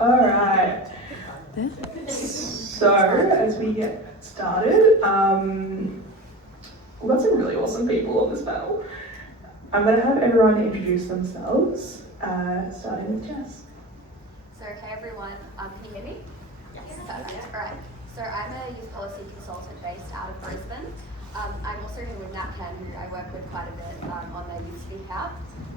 Alright, so as we get started, we've got some really awesome people on this panel. I'm going to have everyone introduce themselves, starting with Jess. So, okay everyone, can you hear me? Yes. Perfect, alright. So I'm a youth policy consultant based out of Brisbane. I'm also here with Nat Ken, who I work with quite a bit on the Youth Speak Out.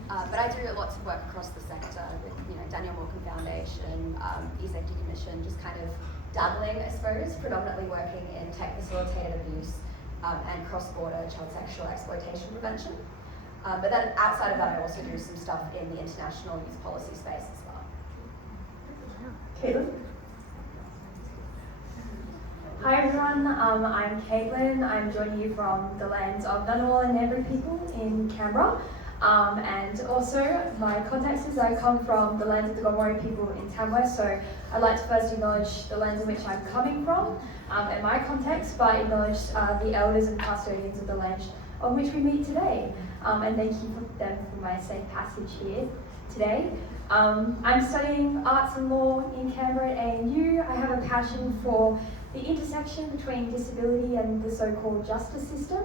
But I do lots of work across the sector with, Daniel Morgan Foundation, Executive Commission, just kind of dabbling, I suppose, predominantly working in tech-facilitated abuse and cross-border child sexual exploitation prevention. But then outside of that, I also do some stuff in the international youth policy space as well. Caitlin? Hi everyone, I'm Caitlin. I'm joining you from the lands of Ngunnawal and Ngambri people in Canberra. And also my context is I come from the lands of the Gomeroi people in Tamworth, so I'd like to first acknowledge the lands in which I'm coming from and my context, but acknowledge the elders and custodians of the land on which we meet today. And thank you for them for my safe passage here today. I'm studying arts and law in Canberra at ANU. I have a passion for the intersection between disability and the so-called justice system,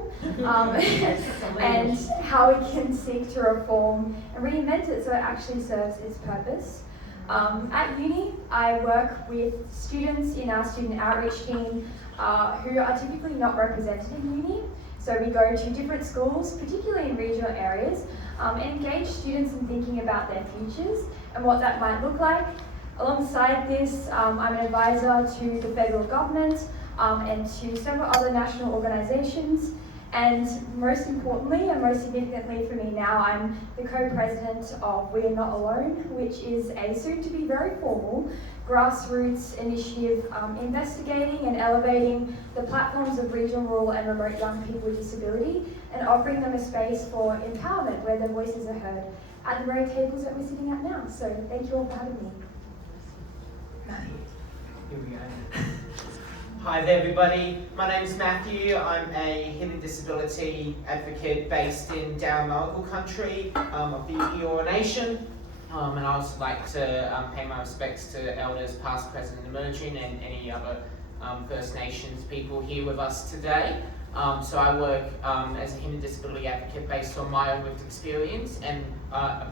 and how we can seek to reform and reinvent it so it actually serves its purpose. At uni, I work with students in our student outreach team who are typically not represented in uni. So we go to different schools, particularly in regional areas, and engage students in thinking about their futures and what that might look like. Alongside this, I'm an advisor to the federal government and to several other national organisations. And most importantly, and most significantly for me now, I'm the co-president of We Are Not Alone, which is a soon-to-be very formal grassroots initiative investigating and elevating the platforms of regional, rural and remote young people with disability and offering them a space for empowerment where their voices are heard at the very tables that we're sitting at now. So thank you all for having me. Here we go. Hi there everybody, my name's Matthew. I'm a hidden disability advocate based in Darramurrugal country of the Eora Nation. And I also like to pay my respects to elders past, present and emerging and any other First Nations people here with us today. So I work as a hidden disability advocate based on my own lived experience and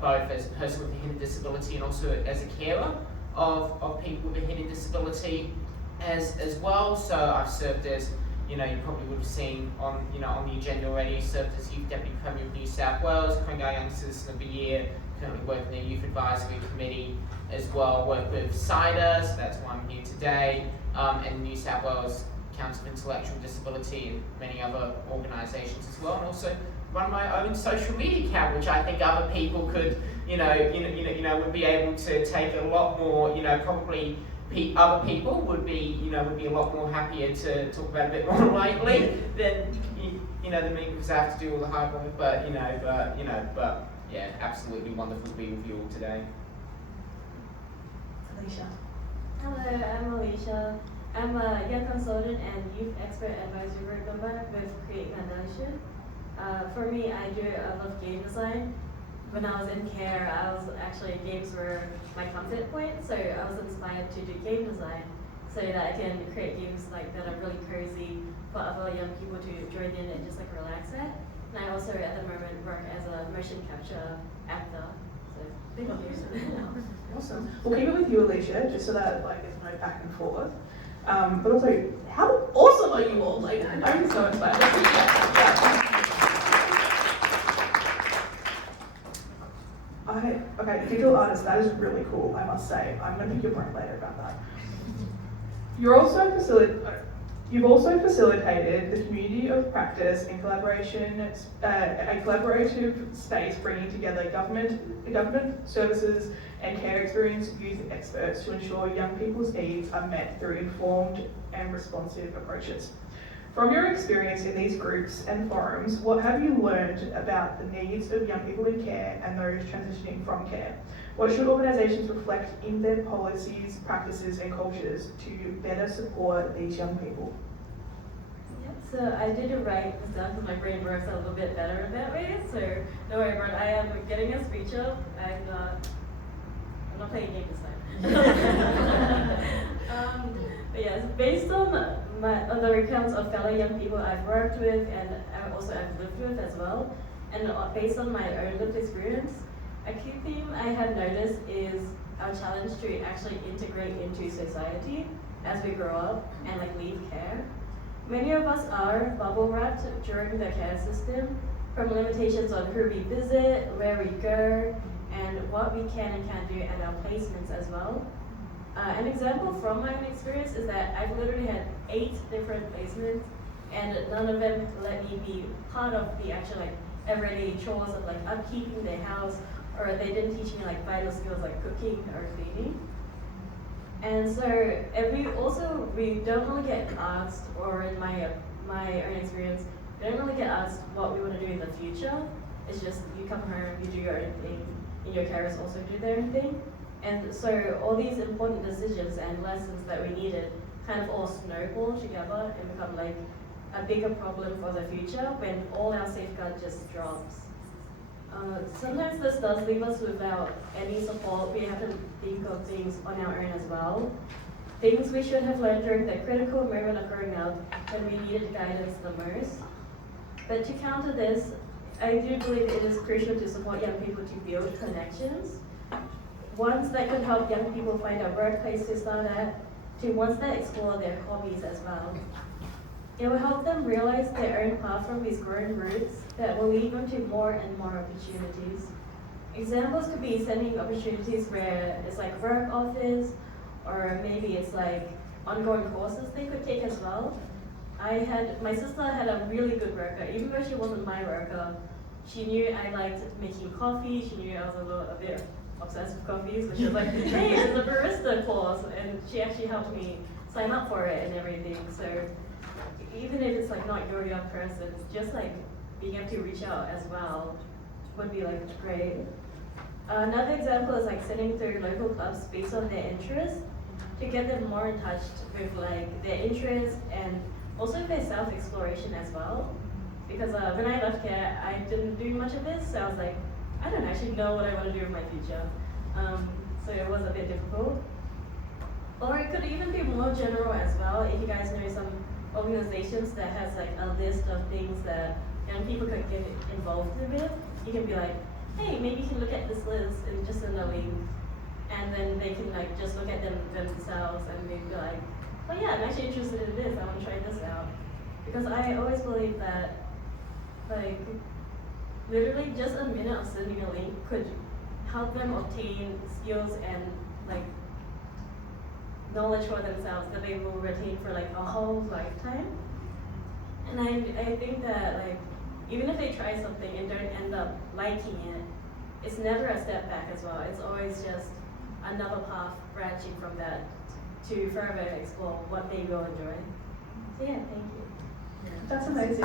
both as a person with a hidden disability and also as a carer of people with a hidden disability as well. So I've served as, you probably would have seen on the agenda already, served as Youth Deputy Premier of New South Wales, Ku-ring-gai Young Citizen of the Year, currently working in the Youth Advisory Committee as well, work with CIDA, so that's why I'm here today, and New South Wales Council of Intellectual Disability and many other organisations as well, and also run my own social media account, which I think other people could, would be able to take a lot more, probably other people would be a lot more happier to talk about a bit more lightly than me, because I have to do all the hard work. But yeah, absolutely wonderful to be with you all today. Alicia. Hello, I'm Alicia. I'm a young consultant and youth expert advisory group member with Create Foundation. For me, I love game design. When I was in care, games were my content point, so I was inspired to do game design so that I can create games that are really cozy for other young people to join in and just relax at. And I also at the moment work as a motion capture actor. So thank you. Awesome. We'll keep it with you, Alicia, just so that there's no back and forth. But also, how awesome are you all? I'm so excited. Okay, digital artist, that is really cool, I must say. I'm going to pick your brain later about that. You've also facilitated the community of practice and collaboration, a collaborative space bringing together government services and care experience youth experts to ensure young people's needs are met through informed and responsive approaches. From your experience in these groups and forums, what have you learned about the needs of young people in care and those transitioning from care? What should organisations reflect in their policies, practices and cultures to better support these young people? So I did write this down because my brain works a little bit better in that way. So don't worry about it. I am getting a speech up. I'm not not playing game design. But yes, based on the recounts of fellow young people I've worked with and I've lived with as well, and based on my own lived experience, a key theme I have noticed is our challenge to actually integrate into society as we grow up and leave care. Many of us are bubble wrapped during the care system, from limitations on who we visit, where we go, and what we can and can't do at our placements as well. An example from my own experience is that I've literally had 8 different placements, and none of them let me be part of the actual everyday chores of upkeeping the house, or they didn't teach me vital skills like cooking or cleaning. And so we don't really get asked, or in my own experience, we don't really get asked what we want to do in the future. It's just you come home, you do your own thing, and your carers also do their own thing. And so all these important decisions and lessons that we needed kind of all snowball together and become a bigger problem for the future when all our safeguard just drops. Sometimes this does leave us without any support. We have to think of things on our own as well. Things we should have learned during the critical moment of growing up when we needed guidance the most. But to counter this, I do believe it is crucial to support young people to build connections. Ones that could help young people find a workplace to start at, to ones that explore their hobbies as well. It will help them realize their own path from these growing roots that will lead them to more and more opportunities. Examples could be sending opportunities where it's work office, or maybe it's ongoing courses they could take as well. My sister had a really good worker, even though she wasn't my worker. She knew I liked making coffee, she knew I was a bit obsessed with coffee, so she was hey, there's a barista course, and she actually helped me sign up for it and everything. So even if it's not your young person, just being able to reach out as well would be great. Another example is sitting through local clubs based on their interests to get them more in touch with their interests and also their self-exploration as well. Because when I left care, I didn't do much of this, so I was I don't actually know what I want to do with my future. So it was a bit difficult. Or it could even be more general as well. If you guys know some organizations that has a list of things that young people could get involved with, you can be hey, maybe you can look at this list and just send a link, and then they can just look at them themselves and maybe be oh yeah, I'm actually interested in this, I want to try this out. Because I always believe that literally just a minute of sending a link could help them obtain skills and knowledge for themselves that they will retain for a whole lifetime. And I think that even if they try something and don't end up liking it, it's never a step back as well. It's always just another path branching from that to further explore what they will enjoy. So yeah, thank you. That's amazing.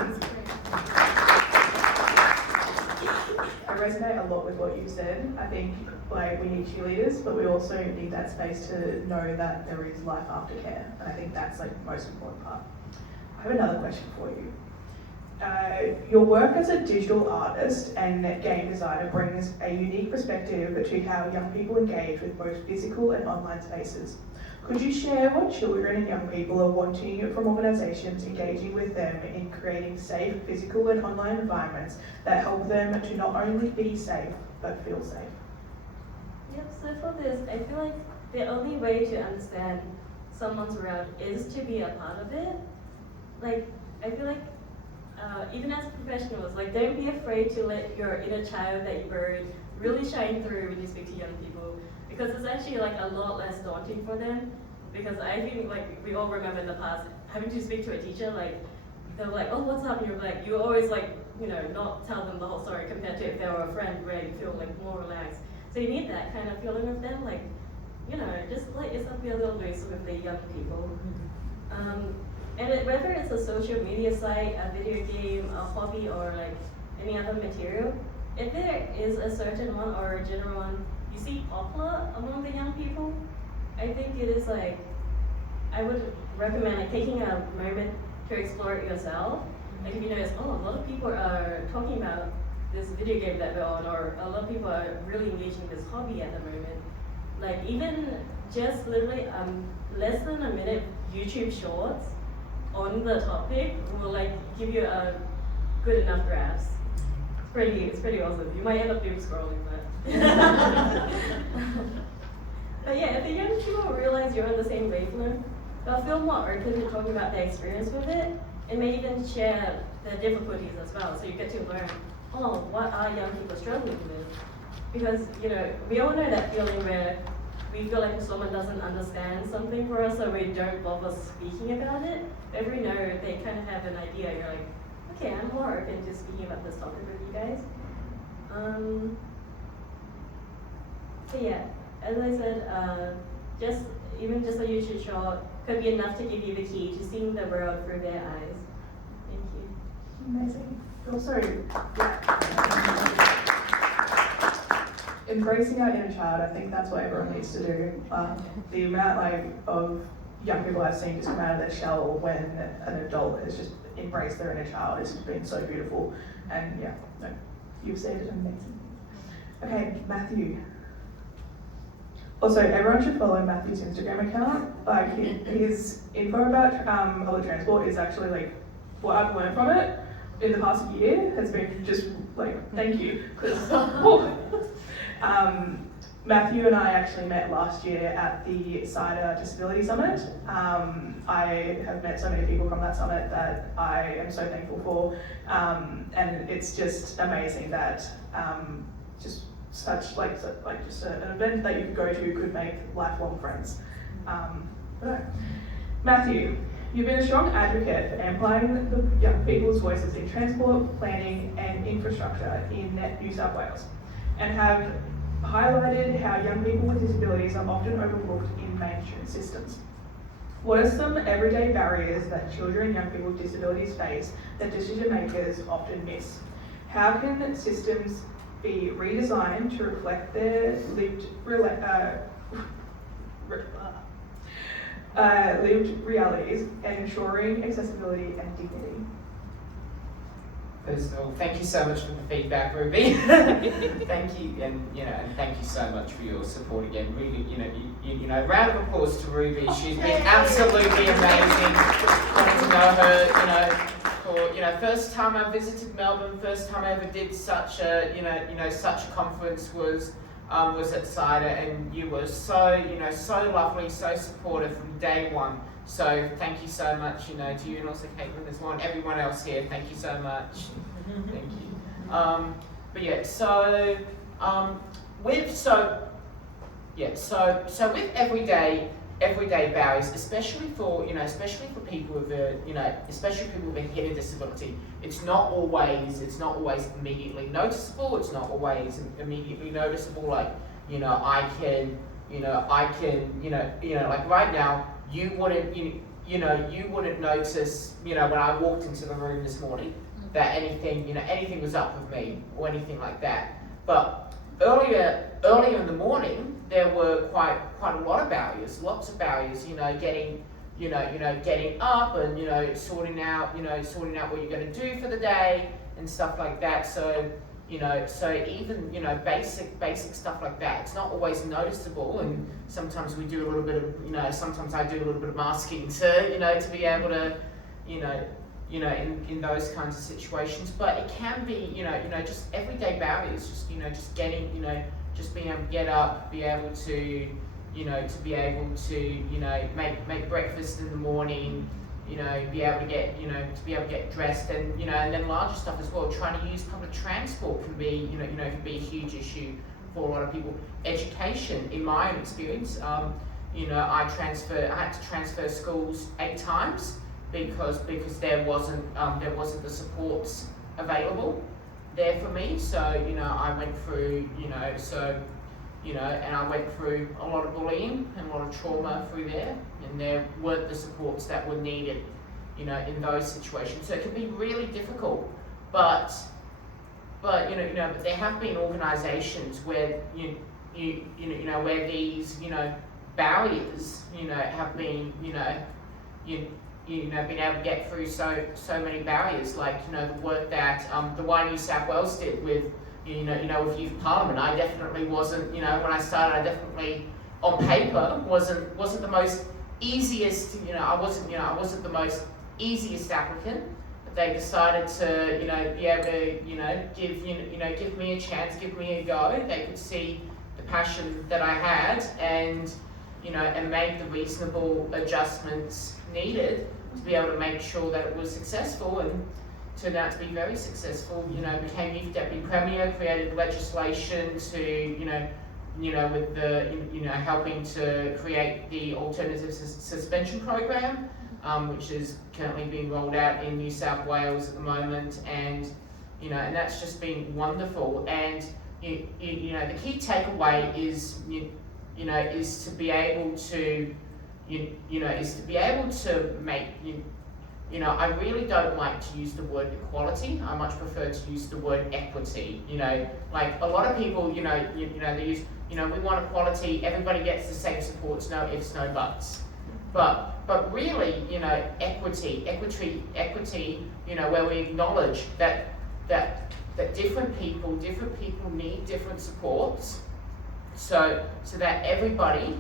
I resonate a lot with what you said. I think we need cheerleaders, but we also need that space to know that there is life after care. And I think that's the most important part. I have another question for you. Your work as a digital artist and game designer brings a unique perspective to how young people engage with both physical and online spaces. Could you share what children and young people are wanting from organisations engaging with them in creating safe physical and online environments that help them to not only be safe, but feel safe? Yep, so for this, I feel the only way to understand someone's world is to be a part of it. I feel even as professionals, don't be afraid to let your inner child that you buried really shine through when you speak to young people, because it's actually a lot less daunting for them. Because I think we all remember in the past having to speak to a teacher, they're oh, what's up? And you're you always not tell them the whole story compared to if they were a friend where you feel more relaxed. So you need that kind of feeling with them, just let yourself be a little loose with the young people. And whether it's a social media site, a video game, a hobby, or any other material, if there is a certain one or a general one you see popular among the young people, I think it is I would recommend taking a moment to explore it yourself. If you notice, a lot of people are talking about this video game that we're on, or a lot of people are really engaging in this hobby at the moment, Like even just literally less than a minute YouTube shorts on the topic will like give you a good enough grasp. It's pretty awesome. You might end up doom scrolling, but but yeah, if the young people realize you're on the same wavelength, they'll feel more open to talking about their experience with it, and may even share the difficulties as well. So you get to learn, oh, what are young people struggling with? Because we all know that feeling where we feel like someone doesn't understand something for us, so we don't bother speaking about it. If we know they kind of have an idea, you're like, okay, I'm more open to speaking about this topic with you guys. So yeah, as I said, just a YouTube short could be enough to give you the key to seeing the world through their eyes. Thank you. Amazing. Also, embracing our inner child, I think that's what everyone needs to do. The amount of young people I've seen just come out of their shell when an adult has just embraced their inner child has been so beautiful. And yeah, no, you've said amazing. Okay, Matthew. Also, everyone should follow Matthew's Instagram account. Like his info about public transport is actually like what I've learned from it in the past year has been just like thank you. Matthew and I actually met last year at the CIDR Disability Summit. I have met so many people from that summit that I am so thankful for, and it's just amazing that just an event that you could go to could make lifelong friends. Right. Matthew, you've been a strong advocate for amplifying the young people's voices in transport, planning and infrastructure in New South Wales, and have highlighted how young people with disabilities are often overlooked in mainstream systems. What are some everyday barriers that children and young people with disabilities face that decision makers often miss? How can systems be redesigned to reflect their lived realities and ensuring accessibility and dignity? First of all, thank you so much for the feedback, Ruby. Thank you, and thank you so much for your support again. Really, round of applause to Ruby. She's been absolutely amazing. Getting to know her, for first time I visited Melbourne, first time I ever did such a such a conference was at CIDR, and you were so so lovely, so supportive from day one. So thank you so much, to you and also Caitlin as well, and everyone else here. Thank you so much. Thank you. But yeah, so with everyday barriers, especially for people with especially people with a hidden disability, it's not always immediately noticeable. It's not always immediately noticeable. Like I can like right now. You wouldn't notice, when I walked into the room this morning, that anything was up with me or anything like that. But earlier in the morning, there were quite a lot of barriers, lots of barriers. Getting up and sorting out what you're going to do for the day and stuff like that. So even basic stuff like that, it's not always noticeable, and sometimes we do a little bit of sometimes I do a little bit of masking to be able to in those kinds of situations. But it can be just everyday barriers, just just being able to get up, be able to make breakfast in the morning. Be able to get dressed, and and then larger stuff as well. Trying to use public transport can be can be a huge issue for a lot of people. Education, in my own experience, I had to transfer schools 8 times because there wasn't the supports available there for me. So I went through and I went through a lot of bullying and a lot of trauma through there, and there weren't the supports that were needed, in those situations. So it can be really difficult, but there have been organisations where where these barriers have been been able to get through so many barriers, like the work that the New South Wales did with with Youth Parliament. I definitely wasn't, when I started, I definitely on paper wasn't the most easiest. I wasn't the most easiest applicant. But they decided to be able to give me a chance, give me a go. They could see the passion that I had, and made the reasonable adjustments needed to be able to make sure that it was successful, and turned out to be very successful. Became Youth Deputy Premier, created legislation to, with the, helping to create the alternative suspension program, which is currently being rolled out in New South Wales at the moment, and that's just been wonderful. And the key takeaway is is to be able to make I really don't like to use the word equality. I much prefer to use the word equity. Like a lot of people, they use, we want equality, everybody gets the same supports, no ifs, no buts. But really, equity, where we acknowledge that different people need different supports, so that everybody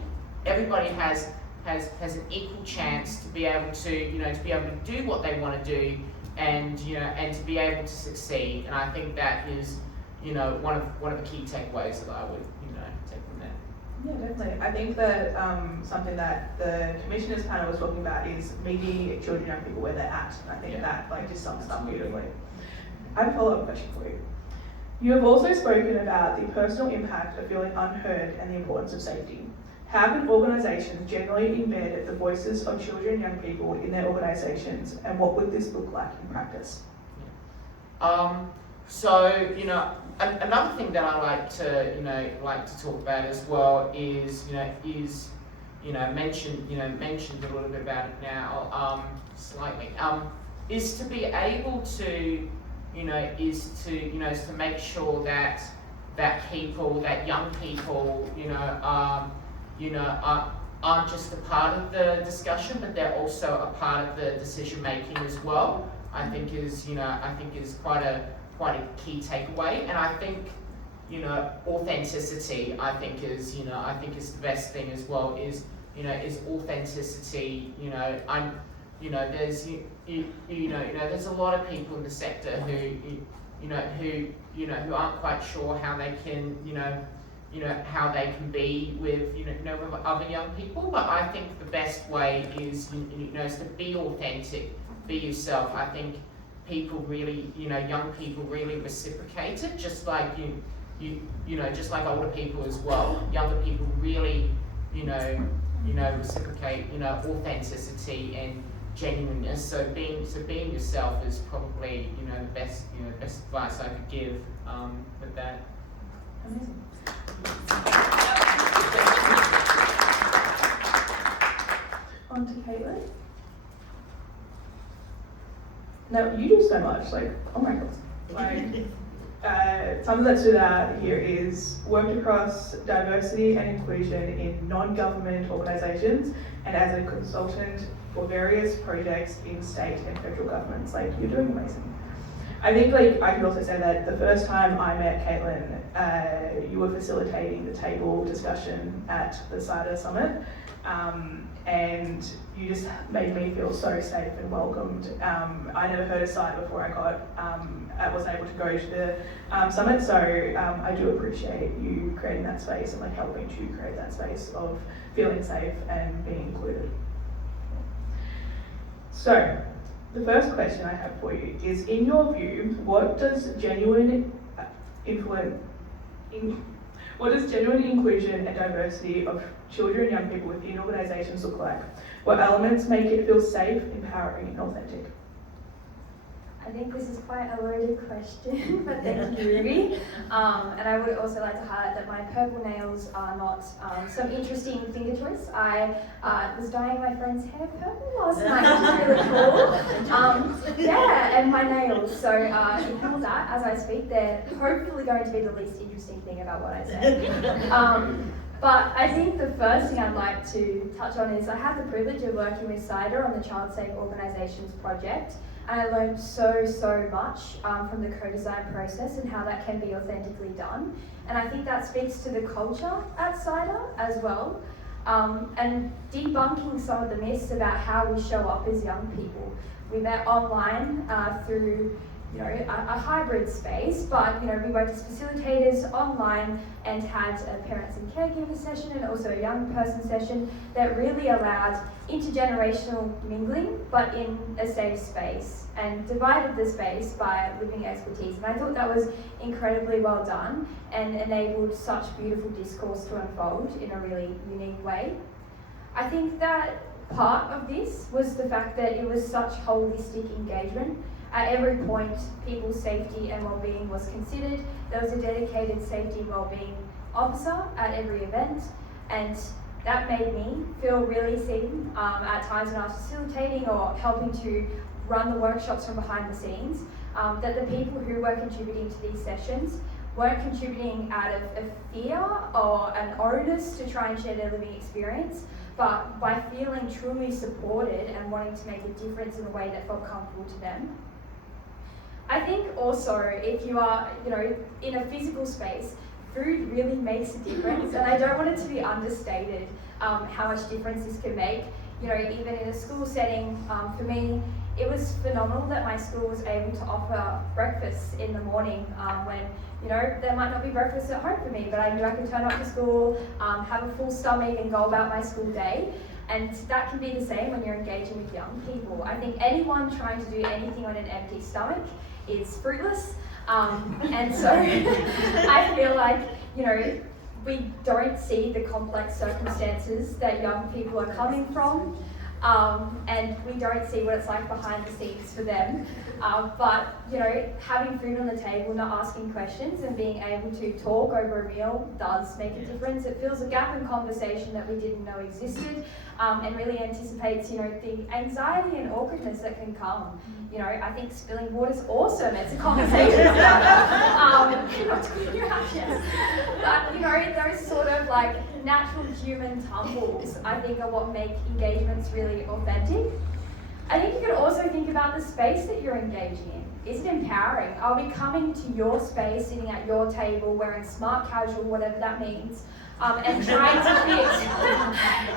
has an equal chance to be able to do what they want to do, and to be able to succeed. And I think that is one of the key takeaways that I would take from that. Yeah, definitely. I think that something that the commissioners panel was talking about is meeting children and young people where they're at. And I think that just sums up beautifully. I have a follow-up question for you. You have also spoken about the personal impact of feeling unheard and the importance of safety. How can organisations generally embed the voices of children and young people in their organisations, and what would this look like in practice? So another thing that I like to talk about as well is mentioned a little bit about it now, slightly, is to be able to is to make sure that young people aren't just a part of the discussion, but they're also a part of the decision making as well. I think is quite a key takeaway, and I think authenticity. I think is the best thing as well. Is authenticity. There's a lot of people in the sector who aren't quite sure how they can how they can be with with other young people. But I think the best way is is to be authentic, be yourself. I think people really young people really reciprocate it, just like just like older people as well. Younger people really reciprocate authenticity and genuineness. So being yourself is probably the best advice I could give with that. Amazing. On to Caitlin. Now you do so much, oh my god. Something that stood out here is worked across diversity and inclusion in non-government organisations and as a consultant for various projects in state and federal governments. You're doing amazing. I think I could also say that the first time I met Caitlin, you were facilitating the table discussion at the CIDA Summit, and you just made me feel so safe and welcomed. I never heard of CIDA before I was able to go to the summit, so I do appreciate you creating that space and helping to create that space of feeling safe and being included. So, the first question I have for you is, in your view, what does genuine inclusion and diversity of children and young people within organisations look like? What elements make it feel safe, empowering and authentic? I think this is quite a loaded question, but thank you, Ruby. And I would also like to highlight that my purple nails are not some interesting finger choice. I was dyeing my friend's hair purple last night, which is really cool. And my nails. So ignore that as I speak. They're hopefully going to be the least interesting thing about what I say. But I think the first thing I'd like to touch on is I have the privilege of working with CIDA on the Child Safe Organisations project. and I learned so much from the co-design process and how that can be authentically done. And I think that speaks to the culture at CIDA as well, and debunking some of the myths about how we show up as young people. We met online through a hybrid space, but we worked as facilitators online and had a parents and caregiver session and also a young person session that really allowed intergenerational mingling, but in a safe space, and divided the space by living expertise. And I thought that was incredibly well done and enabled such beautiful discourse to unfold in a really unique way. I think that part of this was the fact that it was such holistic engagement. At every point, people's safety and well-being was considered. There was a dedicated safety and well-being officer at every event, and that made me feel really seen at times when I was facilitating or helping to run the workshops from behind the scenes, that the people who were contributing to these sessions weren't contributing out of a fear or an onus to try and share their living experience, but by feeling truly supported and wanting to make a difference in a way that felt comfortable to them. I think also if you are, in a physical space, food really makes a difference, and I don't want it to be understated how much difference this can make. Even in a school setting, for me, it was phenomenal that my school was able to offer breakfast in the morning when, there might not be breakfast at home for me, but I knew I could turn up to school, have a full stomach and go about my school day. And that can be the same when you're engaging with young people. I think anyone trying to do anything on an empty stomach is fruitless. And so I feel like, we don't see the complex circumstances that young people are coming from. And we don't see what it's like behind the scenes for them. But having food on the table, not asking questions and being able to talk over a meal does make a difference. It fills a gap in conversation that we didn't know existed, and really anticipates, the anxiety and awkwardness that can come. I think spilling water's awesome. It's a conversation starter. Not to clean your ashes. But those sort of like natural human tumbles, I think, are what make engagements really authentic. I think you can also think about the space that you're engaging in. Is it empowering? Are we coming to your space, sitting at your table, wearing smart casual, whatever that means, and trying to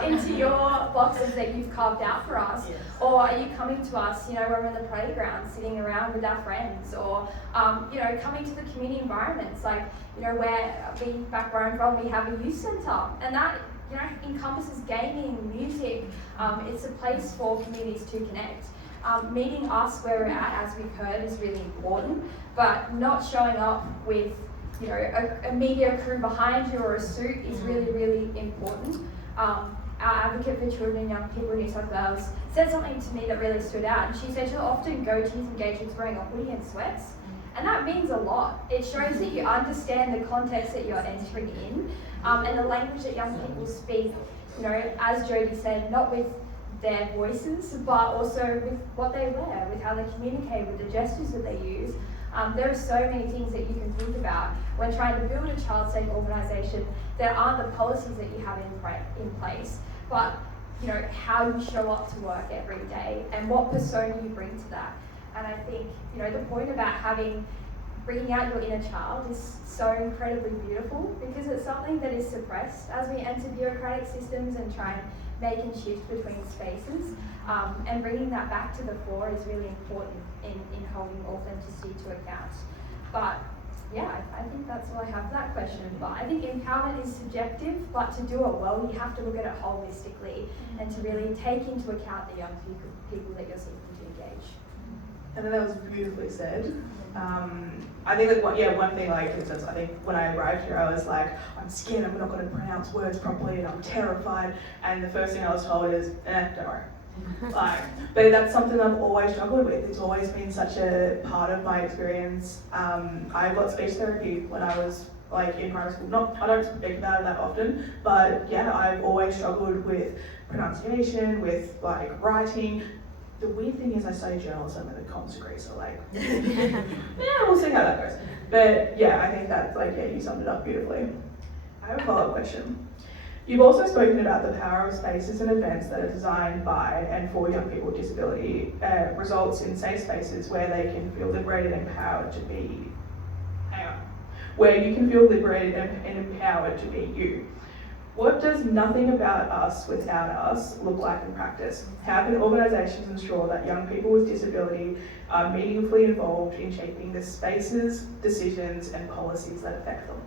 fit into your boxes that you've carved out for us? Yes. Or are you coming to us, when we're in the playground, sitting around with our friends, or, coming to the community environments, like, where back where I'm from, we have a youth centre, and that, encompasses gaming, music. It's a place for communities to connect. Meeting us where we're at, as we've heard, is really important, but not showing up with a media crew behind you or a suit is really, really important. Our advocate for children and young people in New South Wales said something to me that really stood out, and she said she'll often go to these engagements wearing a hoodie and sweats, and that means a lot. It shows that you understand the context that you're entering in, and the language that young people speak, as Jodie said, not with their voices, but also with what they wear, with how they communicate, with the gestures that they use. There are so many things that you can think about when trying to build a child-safe organisation that aren't the policies that you have in place, but how you show up to work every day and what persona you bring to that. And I think the point about bringing out your inner child is so incredibly beautiful, because it's something that is suppressed as we enter bureaucratic systems and try and make and shift between spaces, and bringing that back to the fore is really important in holding authenticity to account. But yeah, I think that's all I have for that question. But I think empowerment is subjective, but to do it well, you have to look at it holistically and to really take into account the young people that you're seeking to engage. And then that was beautifully said. I think one thing, for instance, I think when I arrived here, I was like, I'm scared, I'm not going to pronounce words properly, and I'm terrified. And the first thing I was told is, don't worry. But that's something I've always struggled with. It's always been such a part of my experience. I got speech therapy when I was in primary school. I don't speak about it that often, but yeah, I've always struggled with pronunciation, with writing. The weird thing is I studied journalism at a comms degree, so we'll see how that goes. But yeah, I think that you summed it up beautifully. I have a follow-up question. You've also spoken about the power of spaces and events that are designed by and for young people with disability results in safe spaces where they can feel liberated and empowered to be, where you can feel liberated and empowered to be you. What does nothing about us without us look like in practice? How can organisations ensure that young people with disability are meaningfully involved in shaping the spaces, decisions and policies that affect them?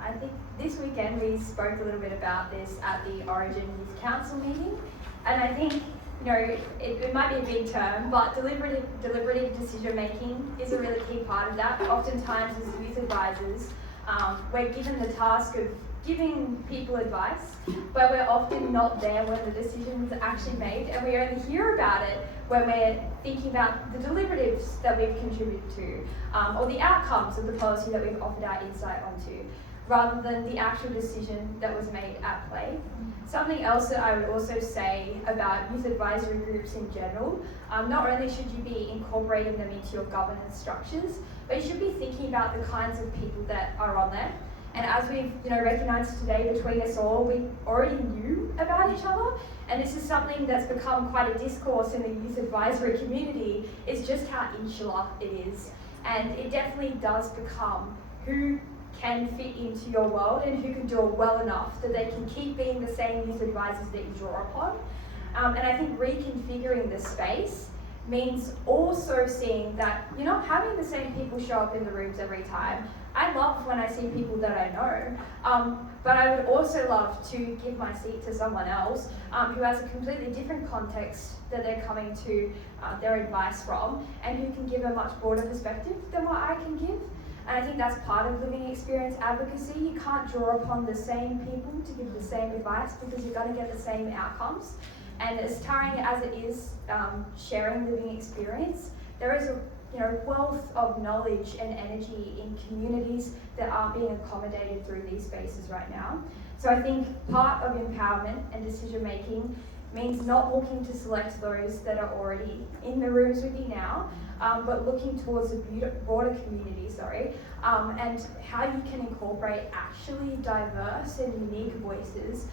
I think this weekend we spoke a little bit about this at the Origin Youth Council meeting, and I think, you know, it might be a big term, but deliberative decision making is a really key part of that. Oftentimes as youth advisors, we're given the task of giving people advice, but we're often not there when the decision is actually made, and we only hear about it when we're thinking about the deliberatives that we've contributed to, or the outcomes of the policy that we've offered our insight onto, rather than the actual decision that was made at play. Something else that I would also say about youth advisory groups in general, not only should you be incorporating them into your governance structures, but you should be thinking about the kinds of people that are on there. And as we've recognised today between us all, we already knew about each other, and this is something that's become quite a discourse in the youth advisory community, is just how insular it is. And it definitely does become who can fit into your world and who can do it well enough that they can keep being the same youth advisors that you draw upon. And I think reconfiguring the space means also seeing that you're not having the same people show up in the rooms every time. I love when I see people that I know, but I would also love to give my seat to someone else who has a completely different context that they're coming to their advice from, and who can give a much broader perspective than what I can give. And I think that's part of living experience advocacy. You can't draw upon the same people to give the same advice because you're going to get the same outcomes. And as tiring as it is sharing living experience, there is a wealth of knowledge and energy in communities that aren't being accommodated through these spaces right now. So I think part of empowerment and decision making means not looking to select those that are already in the rooms with you now, but looking towards a broader community, and how you can incorporate actually diverse and unique voices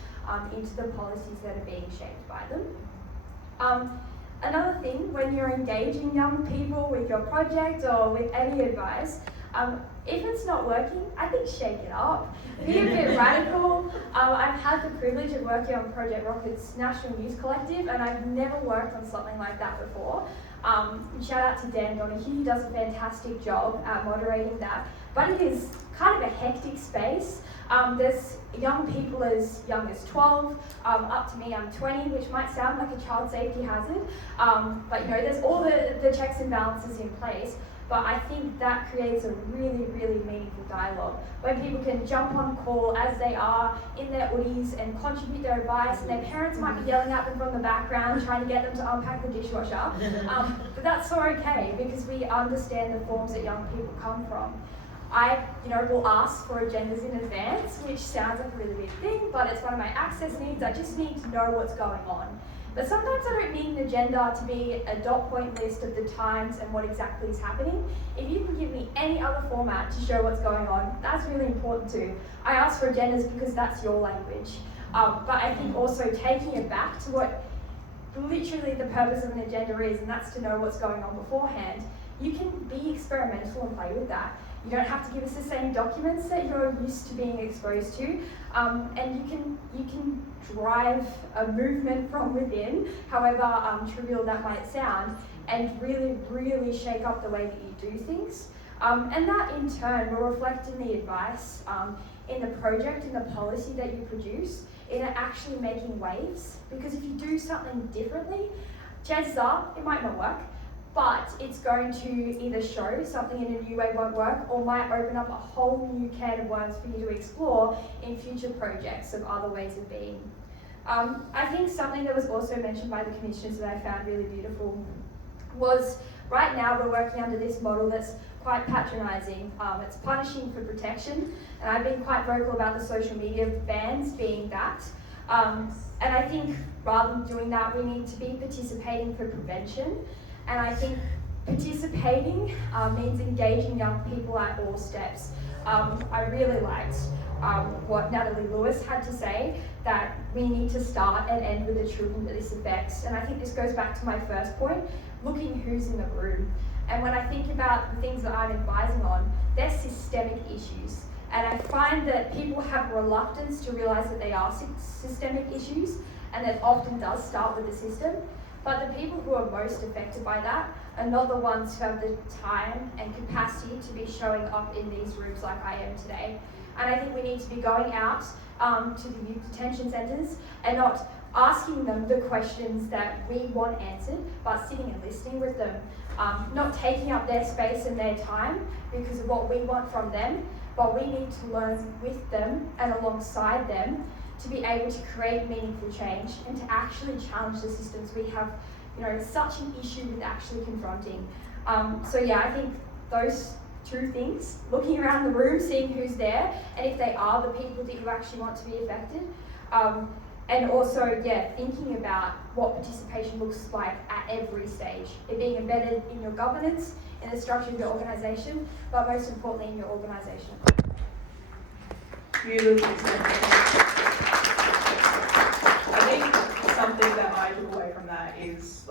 into the policies that are being shaped by them. Another thing, when you're engaging young people with your project or with any advice, if it's not working, I think shake it up. Be a bit radical. I've had the privilege of working on Project Rocket's National Youth Collective, and I've never worked on something like that before. Shout out to Dan Donahue, he does a fantastic job at moderating that. But it is kind of a hectic space. There's young people as young as 12, up to me, I'm 20, which might sound like a child safety hazard. But there's all the checks and balances in place. But I think that creates a really, really meaningful dialogue where people can jump on call as they are in their hoodies and contribute their advice, and their parents might be yelling at them from the background trying to get them to unpack the dishwasher. But that's so okay because we understand the forms that young people come from. I, will ask for agendas in advance, which sounds like a really big thing, but it's one of my access needs. I just need to know what's going on. But sometimes I don't need an agenda to be a dot point list of the times and what exactly is happening. If you can give me any other format to show what's going on, that's really important too. I ask for agendas because that's your language. But I think also taking it back to what literally the purpose of an agenda is, and that's to know what's going on beforehand. You can be experimental and play with that. You don't have to give us the same documents that you're used to being exposed to, and you can drive a movement from within, however trivial that might sound, and really, really shake up the way that you do things. And that in turn will reflect in the advice, in the project, in the policy that you produce, in actually making waves. Because if you do something differently, chances are it might not work. But it's going to either show something in a new way won't work, or might open up a whole new can of worms for you to explore in future projects of other ways of being. I think something that was also mentioned by the commissioners that I found really beautiful was right now we're working under this model that's quite patronising. It's punishing for protection, and I've been quite vocal about the social media bans being that. And I think rather than doing that, we need to be participating for prevention. And I think participating means engaging young people at all steps. I really liked what Natalie Lewis had to say, that we need to start and end with the children that this affects. And I think this goes back to my first point, looking who's in the room. And when I think about the things that I'm advising on, they're systemic issues. And I find that people have reluctance to realise that they are systemic issues, and that often does start with the system. But the people who are most affected by that are not the ones who have the time and capacity to be showing up in these rooms like I am today. And I think we need to be going out to the youth detention centres and not asking them the questions that we want answered, but sitting and listening with them, not taking up their space and their time because of what we want from them, but we need to learn with them and alongside them to be able to create meaningful change and to actually challenge the systems we have, such an issue with actually confronting. So yeah, I think those two things, looking around the room, seeing who's there, and if they are the people that you actually want to be affected, and also, thinking about what participation looks like at every stage, it being embedded in your governance, in the structure of your organisation, but most importantly in your organisation. I think something that I took away from that is,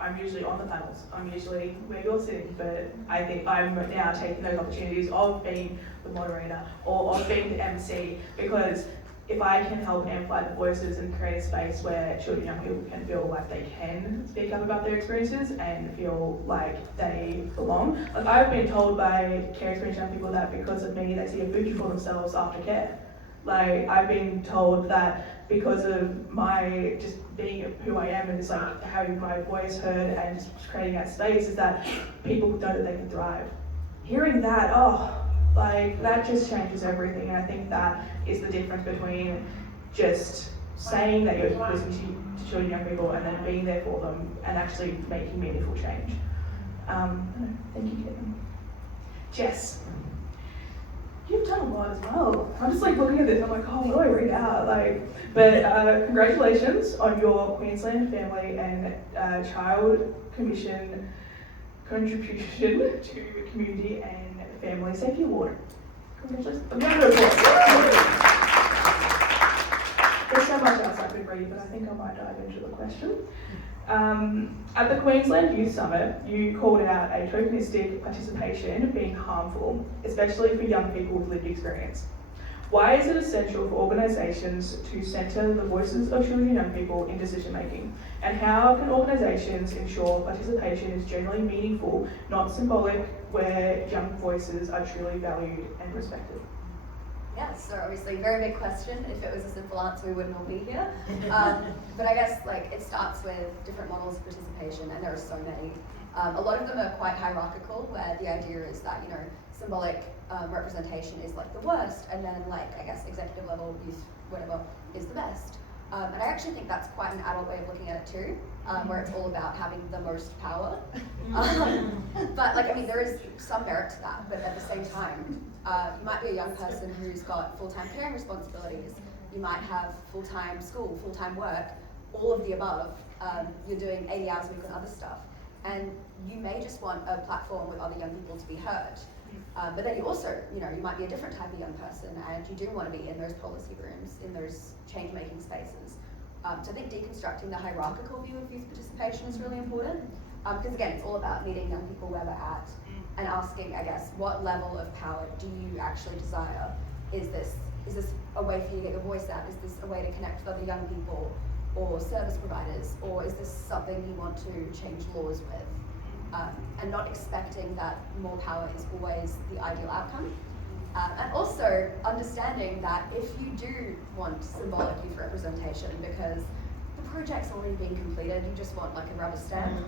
I'm usually on the panels. I'm usually where you're sitting, but I think I'm now taking those opportunities of being the moderator or of being the MC, because if I can help amplify the voices and create a space where children and young people can feel like they can speak up about their experiences and feel like they belong. I've been told by care experienced young people that because of me, they see a future for themselves after care. I've been told that because of my just being who I am and just having my voice heard and just creating that space, is that people know that they can thrive. Hearing that, that just changes everything. And I think that is the difference between just saying that you're listening to children and young people and then being there for them and actually making meaningful change. Thank you, Caitlin. Jess. You've done a lot as well. I'm just looking at this, I'm like, what do I read out? But congratulations on your Queensland Family and Child Commission contribution to community and family safety award. Congratulations. I'm going to report. There's so much else I could read, but I think I might dive into the question. At the Queensland Youth Summit, you called out a tokenistic participation being harmful, especially for young people with lived experience. Why is it essential for organisations to centre the voices of children and young people in decision making? And how can organisations ensure participation is genuinely meaningful, not symbolic, where young voices are truly valued and respected? Yeah, so obviously very big question. If it was a simple answer, we wouldn't all be here. But I guess it starts with different models of participation, and there are so many. A lot of them are quite hierarchical, where the idea is that symbolic representation is the worst, and then I guess executive level youth whatever is the best. And I actually think that's quite an adult way of looking at it too, where it's all about having the most power. But there is some merit to that, but at the same time, you might be a young person who's got full-time caring responsibilities, you might have full-time school, full-time work, all of the above. You're doing 80 hours a week on other stuff, and you may just want a platform with other young people to be heard. But then you also, you might be a different type of young person, and you do want to be in those policy rooms, in those change-making spaces. So I think deconstructing the hierarchical view of youth participation is really important, because again, it's all about meeting young people where they're at and asking, I guess, what level of power do you actually desire? Is this a way for you to get your voice out? Is this a way to connect with other young people or service providers? Or is this something you want to change laws with? And not expecting that more power is always the ideal outcome. And also understanding that if you do want symbolic youth representation because the project's already been completed, you just want a rubber stamp,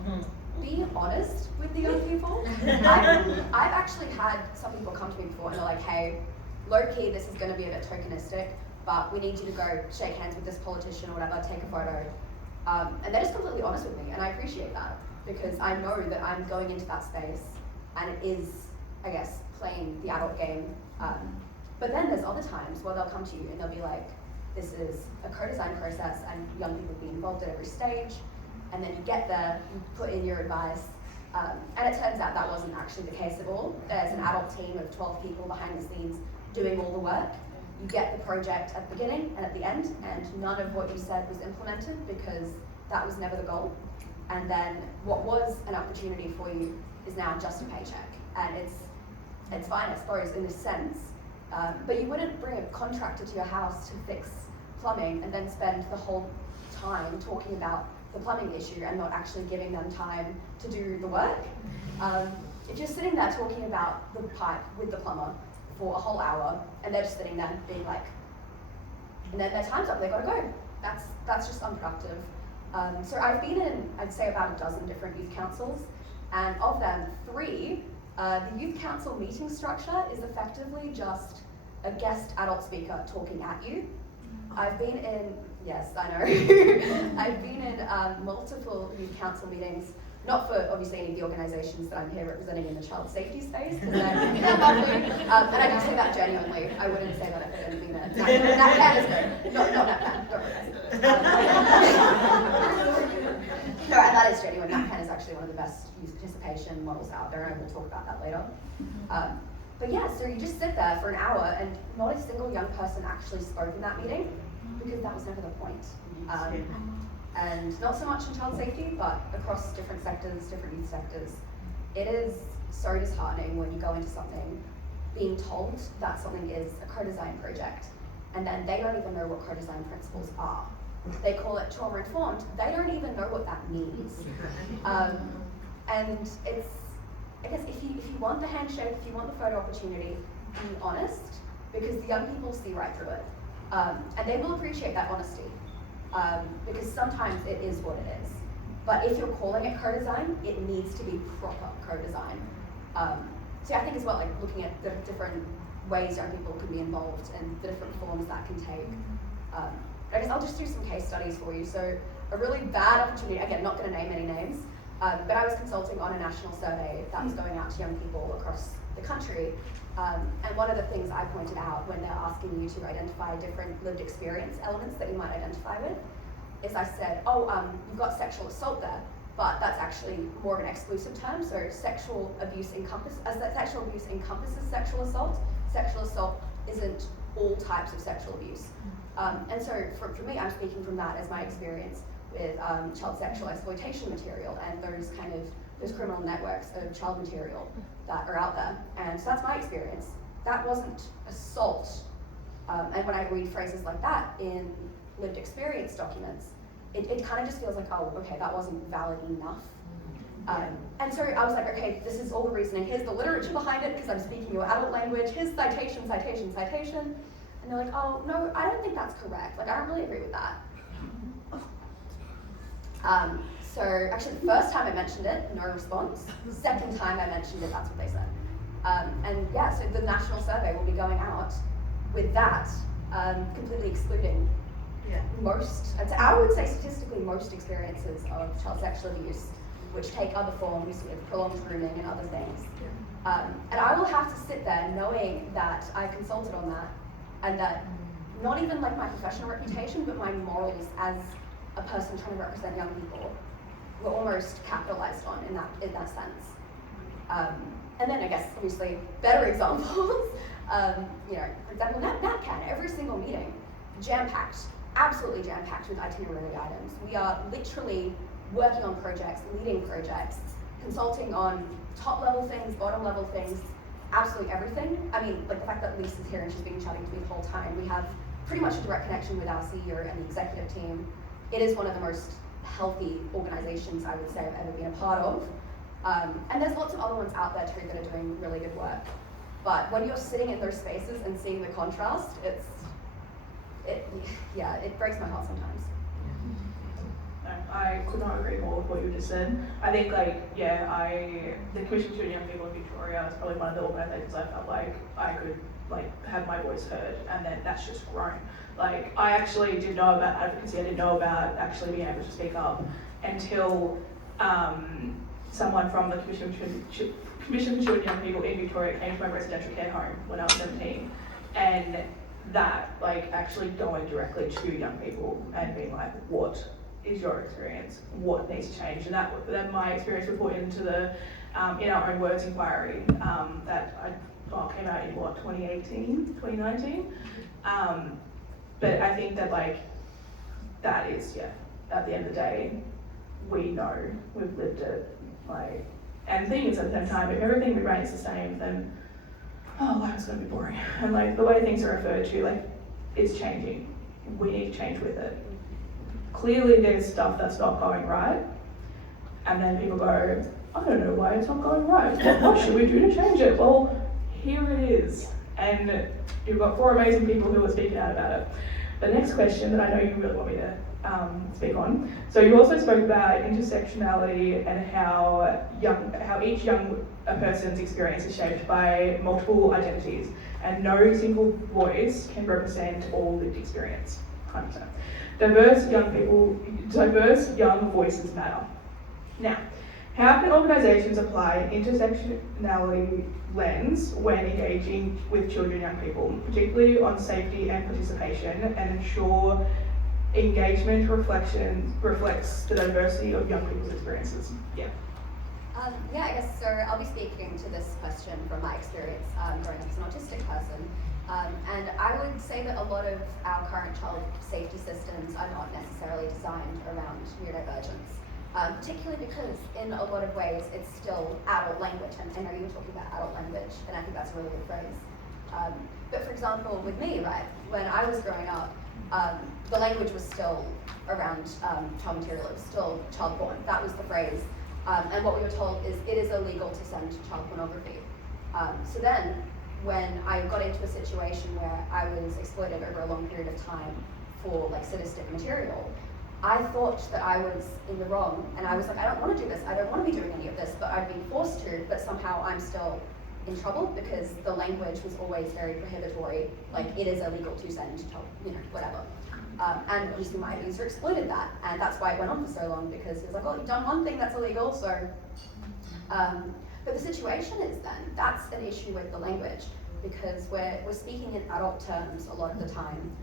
be honest with the young people. I've actually had some people come to me before and they're like, hey, low-key, this is going to be a bit tokenistic, but we need you to go shake hands with this politician or whatever, take a photo. And they're just completely honest with me, and I appreciate that, because I know that I'm going into that space and it is, I guess, playing the adult game. But then there's other times where they'll come to you and they'll be like, this is a co-design process and young people be involved at every stage. And then you get there, you put in your advice, and it turns out that wasn't actually the case at all. There's an adult team of 12 people behind the scenes doing all the work. you get the project at the beginning and at the end, and none of what you said was implemented because that was never the goal. And then what was an opportunity for you is now just a paycheck. And it's fine, I suppose, in this sense. But you wouldn't bring a contractor to your house to fix plumbing and then spend the whole time talking about the plumbing issue and not actually giving them time to do the work. If you're sitting there talking about the pipe with the plumber for a whole hour and they're just sitting there being like, and then their time's up, they gotta go. That's just unproductive. So I've been in, I'd say, about a dozen different youth councils, and of them, 3, the youth council meeting structure is effectively just a guest adult speaker talking at you. I've been in, yes, I know, I've been in multiple youth council meetings, not for obviously any of the organisations that I'm here representing in the child safety space, because they're lovely, and I do say that genuinely. I wouldn't say that if I didn't mean it. NatCan is good, not NatCan, don't worry. No, and that is genuine. NatCan is actually one of the best youth participation models out there, and we'll talk about that later. But yeah, so you just sit there for an hour, and not a single young person actually spoke in that meeting, because that was never the point. And not so much in child safety, but across different sectors, different youth sectors. It is so disheartening when you go into something being told that something is a co-design project, and then they don't even know what co-design principles are. They call it trauma-informed. They don't even know what that means. And it's, I guess, if you want the handshake, if you want the photo opportunity, be honest, because the young people see right through it. And they will appreciate that honesty. Because sometimes it is what it is. But if you're calling it co-design, it needs to be proper co-design. So I think as well, like looking at the different ways young people can be involved and the different forms that can take. I guess I'll just do some case studies for you. So a really bad opportunity, again, not going to name any names, but I was consulting on a national survey that was going out to young people across the country. And one of the things I pointed out when they're asking you to identify different lived experience elements that you might identify with, is I said, you've got sexual assault there, but that's actually more of an exclusive term. So sexual abuse encompasses sexual assault. Sexual assault isn't all types of sexual abuse. And so for me, I'm speaking from that as my experience with child sexual exploitation material and those criminal networks of child material that are out there. And so that's my experience. That wasn't assault. And when I read phrases like that in lived experience documents, it kind of just feels like, oh, okay, that wasn't valid enough. And so I was like, okay, this is all the reasoning. Here's the literature behind it, because I'm speaking your adult language. Here's citation, citation, citation. And they're like, oh, no, I don't think that's correct. Like, I don't really agree with that. So actually, the first time I mentioned it, no response. Second time I mentioned it, that's what they said. And yeah, so the national survey will be going out with that, completely excluding I would say statistically most experiences of child sexual abuse, which take other forms with prolonged grooming and other things. And I will have to sit there knowing that I consulted on that, and that not even like my professional reputation, but my morals as a person trying to represent young people were almost capitalized on in that sense. And then I guess obviously better examples, for example, NatCan, every single meeting, jam-packed, absolutely jam-packed with itinerary items. We are literally working on projects, leading projects, consulting on top-level things, bottom-level things, absolutely everything. I mean, like the fact that Lisa's here and she's been chatting to me the whole time, we have pretty much a direct connection with our CEO and the executive team. It is one of the most healthy organizations I would say I've ever been a part of. And there's lots of other ones out there too that are doing really good work. But when you're sitting in those spaces and seeing the contrast, it breaks my heart sometimes. I could not agree more with what you just said. I think the Commission to Young People in Victoria is probably one of the organisations I felt like I could have my voice heard, and then that's just grown. Like, I actually didn't know about advocacy, I didn't know about actually being able to speak up until someone from the Commission to Young People in Victoria came to my residential care home when I was 17, and that, actually going directly to young people and being like, what is your experience? What needs to change? And that my experience was put into the In Our Own Words inquiry that came out in 2019. But I think that like, that is, at the end of the day, we know, we've lived it, like, and the thing is at the same time, if everything we write is the same, then, life's gonna be boring. And like, the way things are referred to, like, is changing. We need to change with it. Clearly there's stuff that's not going right, and then people go, I don't know why it's not going right. What should we do to change it? Well, here it is. And you've got 4 amazing people who are speaking out about it. The next question that I know you really want me to speak on. So you also spoke about intersectionality and how each young person's experience is shaped by multiple identities, and no single voice can represent all lived experience. 100%. Diverse young voices matter. Now, how can organisations apply an intersectionality lens when engaging with children and young people, particularly on safety and participation, and ensure engagement reflects the diversity of young people's experiences? Yeah, I guess so. I'll be speaking to this question from my experience growing up as an autistic person. And I would say that a lot of our current child safety systems are not necessarily designed around neurodivergence. Particularly because in a lot of ways it's still adult language, and I know you were talking about adult language, and I think that's a really good phrase. But for example, with me, right, when I was growing up, the language was still around child material, it was still child porn, that was the phrase. And what we were told is it is illegal to send child pornography. So then, when I got into a situation where I was exploited over a long period of time for like sadistic material, I thought that I was in the wrong, and I was like, I don't want to do this, I don't want to be doing any of this, but I've been forced to, but somehow I'm still in trouble because the language was always very prohibitory, like it is illegal to send child, whatever. And obviously my abuser exploited that, and that's why it went on for so long, because he was like, oh, you've done one thing that's illegal, so. But the situation is then, that's an issue with the language, because we're speaking in adult terms a lot of the time,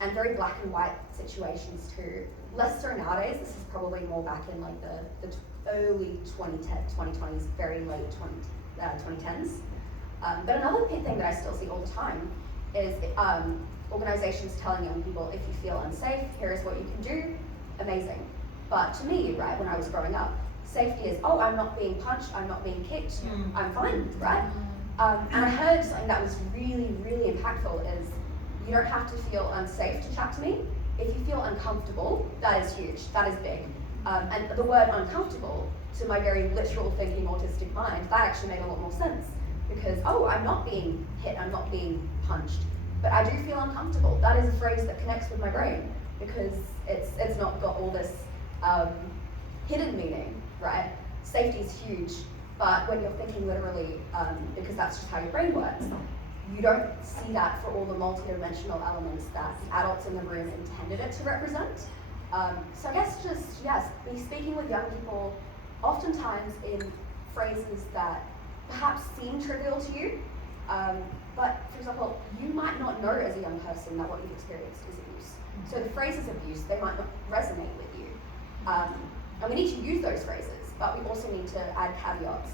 and very black and white situations too. Less so nowadays, this is probably more back in like the early 2020s, very late 2010s. But another thing that I still see all the time is organizations telling young people, if you feel unsafe, here is what you can do, amazing. But to me, right, when I was growing up, safety is, oh, I'm not being punched, I'm not being kicked, I'm fine, right? And I heard something that was really, really impactful is, you don't have to feel unsafe to chat to me. If you feel uncomfortable, that is huge, that is big. And the word uncomfortable, to my very literal thinking autistic mind, that actually made a lot more sense. Because, oh, I'm not being hit, I'm not being punched, but I do feel uncomfortable. That is a phrase that connects with my brain, because it's not got all this hidden meaning, right? Safety is huge, but when you're thinking literally, because that's just how your brain works, you don't see that for all the multi-dimensional elements that the adults in the room intended it to represent. So I guess just, yes, be speaking with young people, oftentimes in phrases that perhaps seem trivial to you, but for example, you might not know as a young person that what you've experienced is abuse. So the phrases abuse, they might not resonate with you. And we need to use those phrases, but we also need to add caveats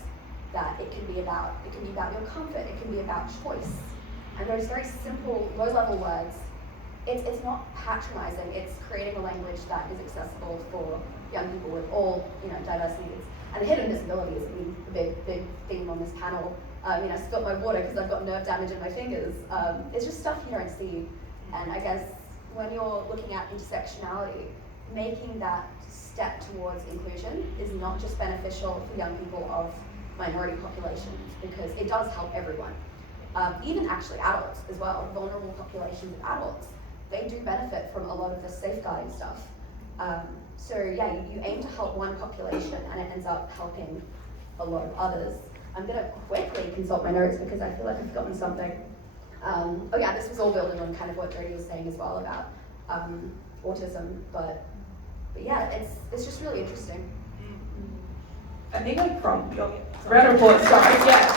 that it can be about your comfort, it can be about choice. And those very simple, low-level words, it's not patronizing, it's creating a language that is accessible for young people with all, diverse needs. And hidden disability has been the big theme on this panel. I spilled my water because I've got nerve damage in my fingers. It's just stuff you don't see. And I guess when you're looking at intersectionality, making that step towards inclusion is not just beneficial for young people of minority populations, because it does help everyone. Even actually adults as well, vulnerable populations of adults, they do benefit from a lot of the safeguarding stuff. So yeah, you aim to help one population and it ends up helping a lot of others. I'm gonna quickly consult my notes because I feel like I've forgotten something. Oh yeah, this was all building on kind of what Jodie was saying as well about autism, but yeah, it's just really interesting. I think like from your round of applause, sorry, yeah.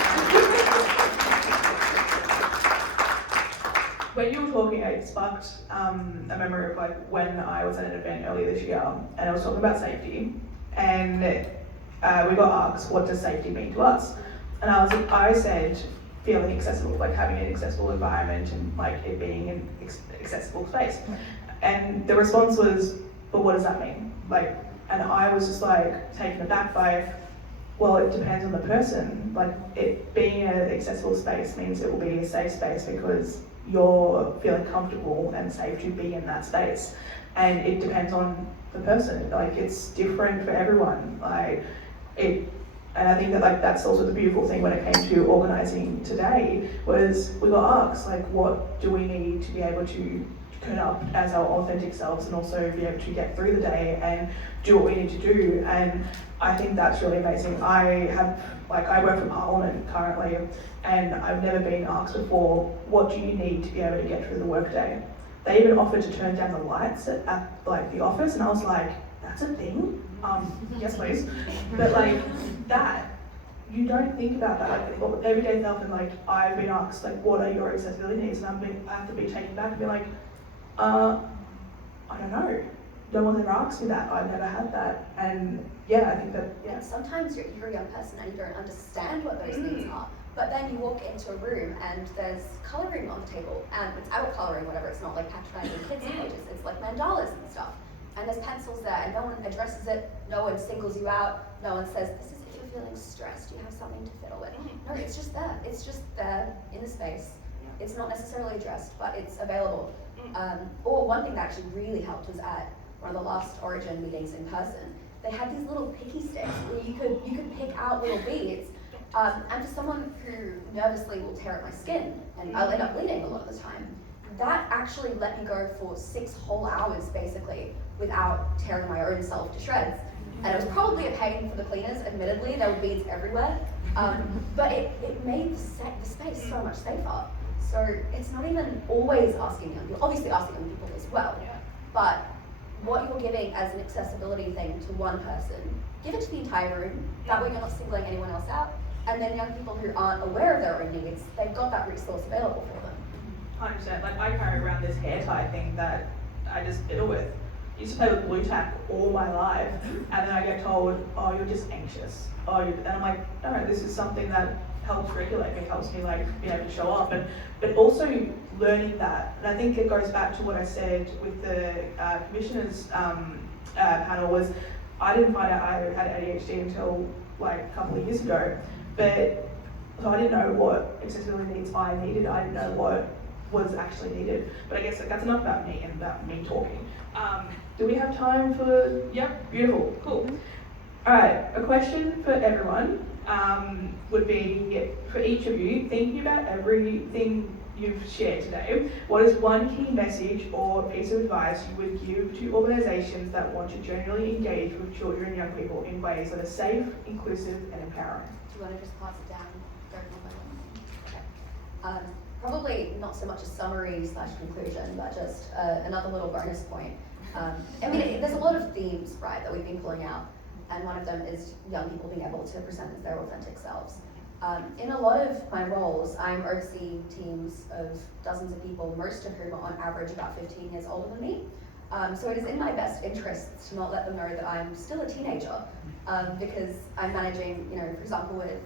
When you were talking, it sparked a memory of like when I was at an event earlier this year, and I was talking about safety, and we got asked, what does safety mean to us? And I said, feeling accessible, like having an accessible environment and like it being an accessible space. And the response was, but what does that mean? Like, and I was just like taken aback by, well, it depends on the person. Like, it being an accessible space means it will be a safe space because you're feeling comfortable and safe to be in that space. And it depends on the person. Like, it's different for everyone. Like, and I think that like that's also the beautiful thing when it came to organising today was we got asked like, what do we need to be able to turn up as our authentic selves and also be able to get through the day and do what we need to do. And I think that's really amazing. I work for Parliament currently, and I've never been asked before, what do you need to be able to get through the workday? They even offered to turn down the lights at like the office, and I was like, that's a thing? Yes please. But like that, you don't think about that. Like everyday self, and like I've been asked like, what are your accessibility needs? And I have to be taken back and be like, I don't know. No one ever asked me that. I've never had that. And yeah, I think that, yeah. And sometimes you're a young person and you don't understand what those needs are. But then you walk into a room and there's colouring on the table, and it's adult colouring, whatever. It's not like patronising kids' pages. It's like mandalas and stuff. And there's pencils there, and no one addresses it. No one singles you out. No one says, this is if you're feeling stressed, you have something to fiddle with. No, it's just there. It's just there in the space. It's not necessarily addressed, but it's available. Or one thing that actually really helped was at one of the last Origin meetings in person. They had these little picky sticks where you could pick out little beads. And for someone who nervously will tear at my skin, and I'll end up bleeding a lot of the time, that actually let me go for 6 whole hours basically without tearing my own self to shreds. And it was probably a pain for the cleaners, admittedly, there were beads everywhere. But it made the space so much safer. So it's not even always asking young people, obviously asking young people as well, but what you're giving as an accessibility thing to one person, give it to the entire room, that way you're not singling anyone else out, and then young people who aren't aware of their own needs, they've got that resource available for them. 100%. Like I carry around this hair tie thing that I just fiddle with. I used to play with glue tack all my life, and then I get told, oh, you're just anxious. And I'm like, no, this is something that helps regulate me, helps me like be able to show up, but also learning that. And I think it goes back to what I said with the commissioners panel was, I didn't find out I had ADHD until like a couple of years ago, but so I didn't know what accessibility needs I needed. I didn't know what was actually needed. But I guess that's enough about me and about me talking. Do we have time for? Yep, beautiful, cool. All right, a question for everyone would be for each of you, thinking about everything you've shared today, what is one key message or piece of advice you would give to organisations that want to genuinely engage with children and young people in ways that are safe, inclusive and empowering? Do you want to just pass it down? Go one by one. Okay. Probably not so much a summary / conclusion, but just another little bonus point. I mean, there's a lot of themes, right, that we've been pulling out, and one of them is young people being able to present as their authentic selves. In a lot of my roles, I'm overseeing teams of dozens of people, most of whom are on average about 15 years older than me. So it is in my best interests to not let them know that I'm still a teenager, because I'm managing, for example, with,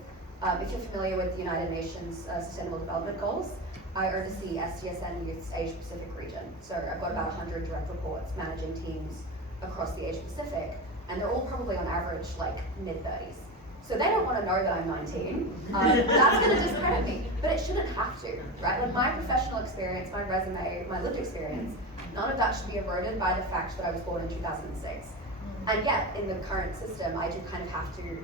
if you're familiar with the United Nations Sustainable Development Goals, I oversee SDSN Youth's Asia Pacific region. So I've got about 100 direct reports managing teams across the Asia Pacific, and they're all probably on average like mid-30s. So they don't want to know that I'm 19. That's going to discredit me, but it shouldn't have to, right? Like my professional experience, my resume, my lived experience, none of that should be eroded by the fact that I was born in 2006. And yet, in the current system, I do kind of have to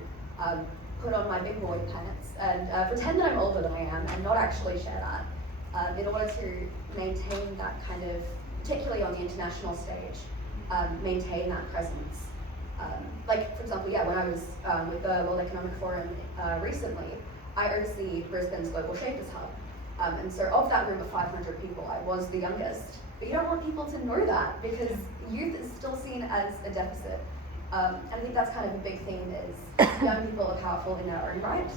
put on my big boy pants and pretend that I'm older than I am and not actually share that in order to maintain that kind of, particularly on the international stage, maintain that presence. Like, for example, when I was with the World Economic Forum recently, I oversee Brisbane's Global Shapers Hub. And so of that room of 500 people, I was the youngest. But you don't want people to know that because youth is still seen as a deficit. And I think that's kind of a big theme is young people are powerful in their own right.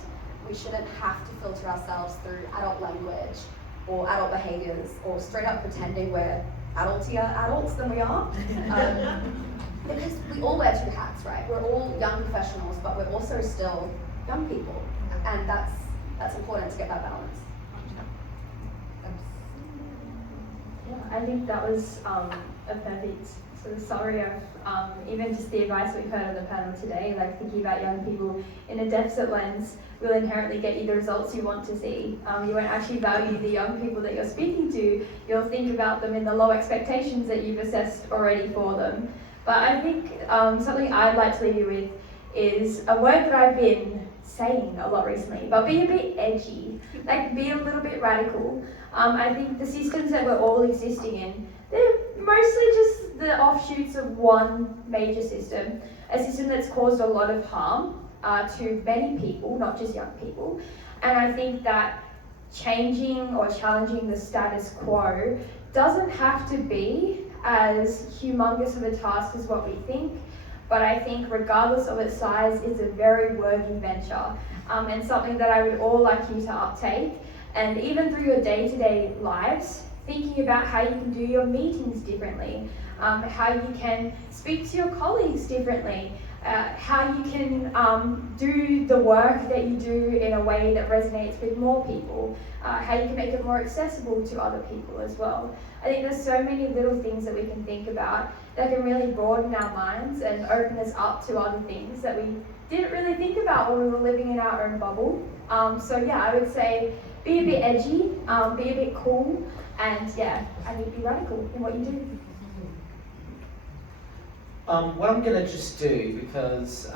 We shouldn't have to filter ourselves through adult language or adult behaviors or straight up pretending we're adultier adults than we are. Because we all wear 2 hats, right? We're all young professionals, but we're also still young people. And that's important to get that balance. Yeah, I think that was a perfect sort of summary of even just the advice we've heard on the panel today, like thinking about young people in a deficit lens will inherently get you the results you want to see. You won't actually value the young people that you're speaking to, you'll think about them in the low expectations that you've assessed already for them. But I think something I'd like to leave you with is a word that I've been saying a lot recently, but be a bit edgy, like be a little bit radical. I think the systems that we're all existing in, they're mostly just the offshoots of one major system, a system that's caused a lot of harm to many people, not just young people. And I think that changing or challenging the status quo doesn't have to be as humongous of a task as what we think, but I think regardless of its size, it's a very worthy venture and something that I would all like you to uptake. And even through your day-to-day lives, thinking about how you can do your meetings differently, how you can speak to your colleagues differently, how you can do the work that you do in a way that resonates with more people, how you can make it more accessible to other people as well. I think there's so many little things that we can think about that can really broaden our minds and open us up to other things that we didn't really think about when we were living in our own bubble. So yeah, I would say be a bit edgy, be a bit cool, and yeah, I think be radical in what you do. What I'm going to just do, because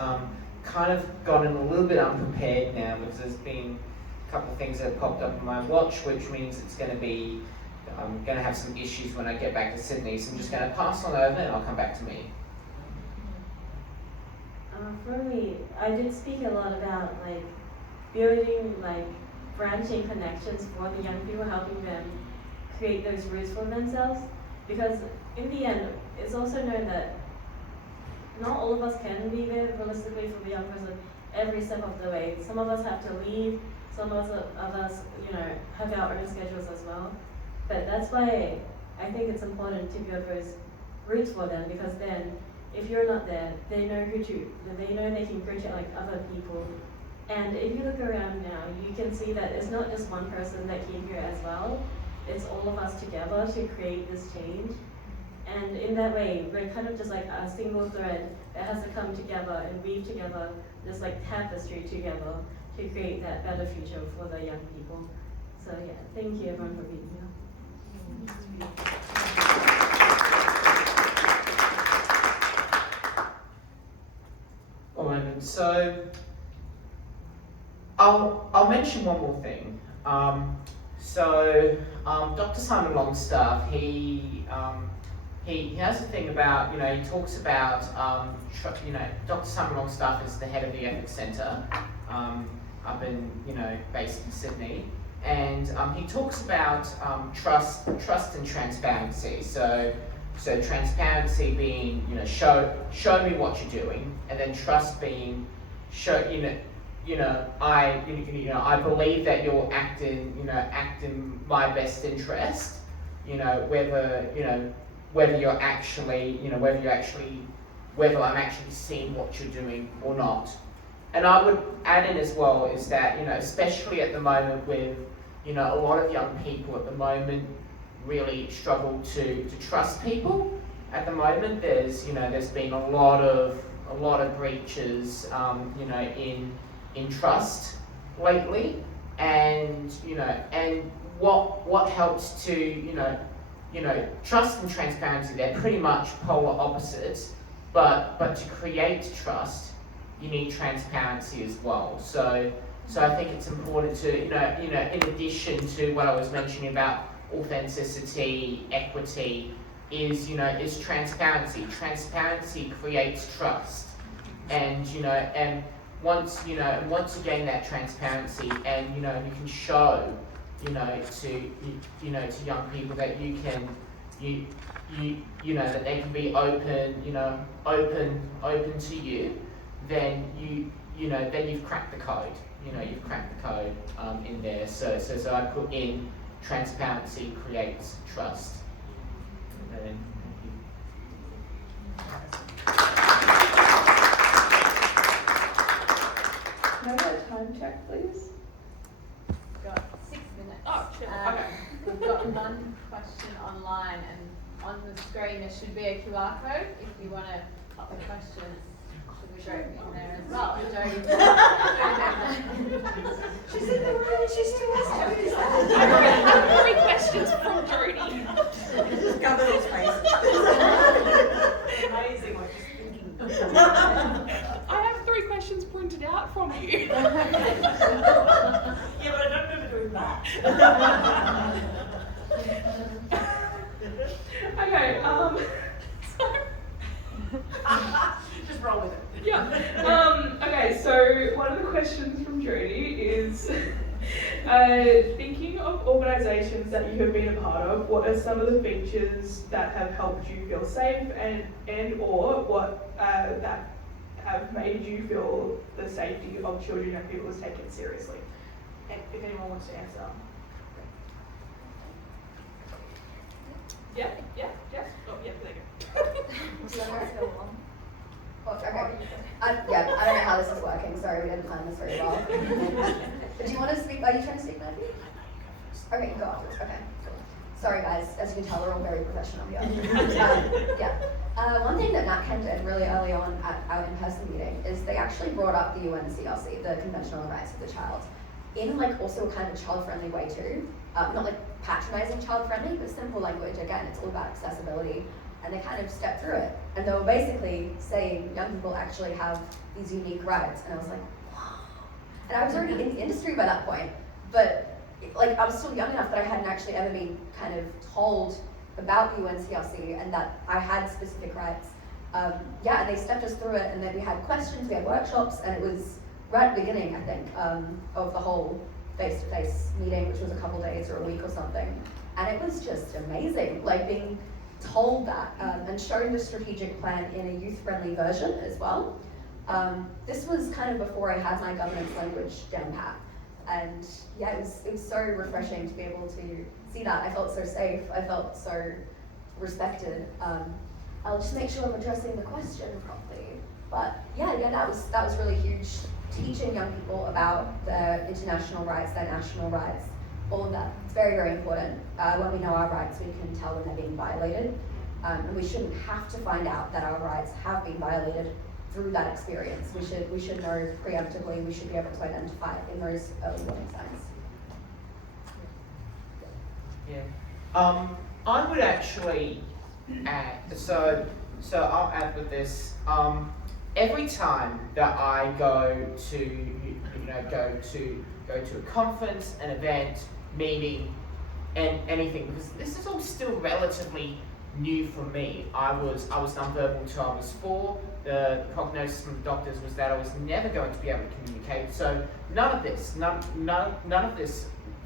kind of gotten a little bit unprepared now, because there's been a couple of things that have popped up on my watch, which means it's going to be, I'm going to have some issues when I get back to Sydney, so I'm just going to pass on over and I'll come back to me. For me, I did speak a lot about building branching connections for the young people, helping them create those roots for themselves. Because in the end, it's also known that not all of us can be there realistically for the young person every step of the way. Some of us have to leave, some of us, have our own schedules as well. But that's why I think it's important to build those roots for them, because then if you're not there, they know they can reach out other people. And if you look around now, you can see that it's not just one person that came here as well. It's all of us together to create this change. And in that way, we're kind of just like a single thread that has to come together and weave together this tapestry together to create that better future for the young people. So yeah, thank you everyone for being here. All right, so I'll mention one more thing. Dr. Simon Longstaff, he has a thing about, he talks about, Dr. Simon Longstaff is the head of the Ethics Centre up in, based in Sydney, and he talks about trust and transparency. So transparency being, show me what you're doing, and then trust being, I believe that you'll act in my best interest, whether I'm actually seeing what you're doing or not. And I would add in as well is that, especially at the moment with, a lot of young people at the moment really struggle to trust people. At the moment, there's been a lot of breaches, in trust lately, and what helps to trust and transparency, they're pretty much polar opposites, but to create trust you need transparency as well. So I think it's important to in addition to what I was mentioning about authenticity, equity, is transparency. Transparency creates trust, and once you gain that transparency, and you can show to young people that you can that they can be open to you, then then you've cracked the code. You've cracked the code in there. So I put in transparency creates trust. And Can I get a time check, please? Got 6 minutes. Oh, shit. We've got one question online. want to pop the questions for the group in there as well? Jodie. She's in the room, she's still asking. I have 3 questions from Jodie. Just cover those faces. Amazing what she's thinking. I have 3 questions printed out from you. Yeah, but I don't remember doing that. Okay, Just roll with it. yeah. Okay, so one of the questions from Jodie is, thinking of organisations that you have been a part of, what are some of the features that have helped you feel safe and or what that have made you feel the safety of children and people is taken seriously? And if anyone wants to answer. Yeah. Oh, yeah, there you go. Do you want to go on? Oh, okay. I don't know how this is working. Sorry, we didn't plan this very well. But do you want to speak? Are you trying to speak, Matthew? Okay, you go afterwards. Okay, cool. Sorry, guys. As you can tell, we're all very professional here. One thing that NatCan did really early on at our in-person meeting is they actually brought up the UNCRC, the Convention on the Rights of the Child, in like also kind of a child-friendly way too. Not like patronizing child-friendly, but simple language. Again, it's all about accessibility. And they kind of stepped through it. And they were basically saying young people actually have these unique rights. And I was like, wow. And I was already in the industry by that point. But like I was still young enough that I hadn't actually ever been kind of told about the UNCRC and that I had specific rights. And they stepped us through it. And then we had questions, we had workshops, and it was right at the beginning, I think, of the whole face-to-face meeting, which was a couple days or a week or something. And it was just amazing, like being told that and shown the strategic plan in a youth-friendly version as well. This was kind of before I had my governance language down pat. And yeah, it was so refreshing to be able to see that. I felt so safe, I felt so respected. I'll just make sure I'm addressing the question properly. But yeah, that was really huge. Teaching young people about their international rights, their national rights, all of that. It's very, very important. When we know our rights, we can tell when they're being violated. And we shouldn't have to find out that our rights have been violated through that experience. We should know preemptively, we should be able to identify it in those early warning signs. Yeah. I would actually add, so I'll add with this. Every time that I go to a conference, an event, meeting, and anything, because this is all still relatively new for me. I was nonverbal until I was 4. The prognosis from the doctors was that I was never going to be able to communicate. So none of this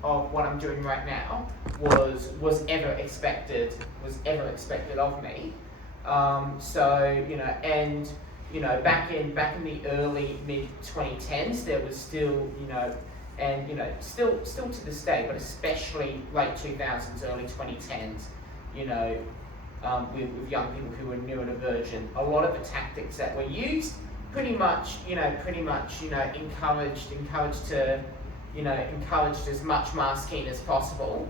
of what I'm doing right now was ever expected of me. Back in the early mid 2010s, there was still, still to this day, but especially late 2000s, early 2010s, with young people who were neurodivergent, a lot of the tactics that were used pretty much encouraged as much masking as possible,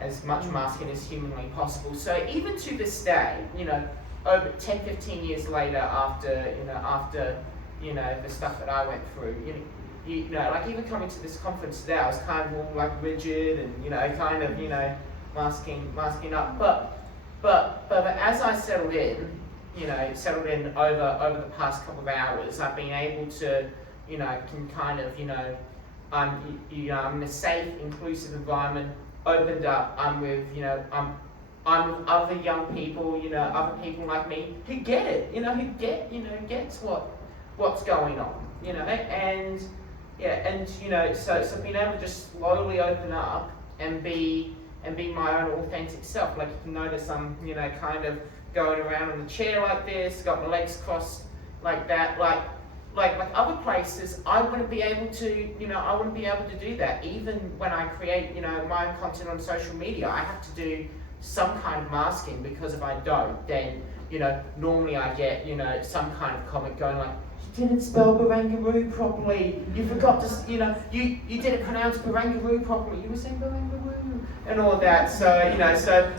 as much masking as humanly possible. So even to this day, over 10, 15 years later, after the stuff that I went through, like even coming to this conference today, I was kind of all like rigid and masking up. But as I settled in over the past couple of hours, I've been able to, I'm in a safe, inclusive environment, opened up. I'm with other young people, other people like me who get it, gets what's going on, so being able to just slowly open up and be my own authentic self. Like you can notice I'm, kind of going around in the chair like this, got my legs crossed like that, like other places, I wouldn't be able to do that. Even when I create, my own content on social media, I have to do some kind of masking, because if I don't, then normally I get, some kind of comment going like, you didn't spell Barangaroo properly, you forgot to, you didn't pronounce Barangaroo properly, you were saying Barangaroo, and all that. So,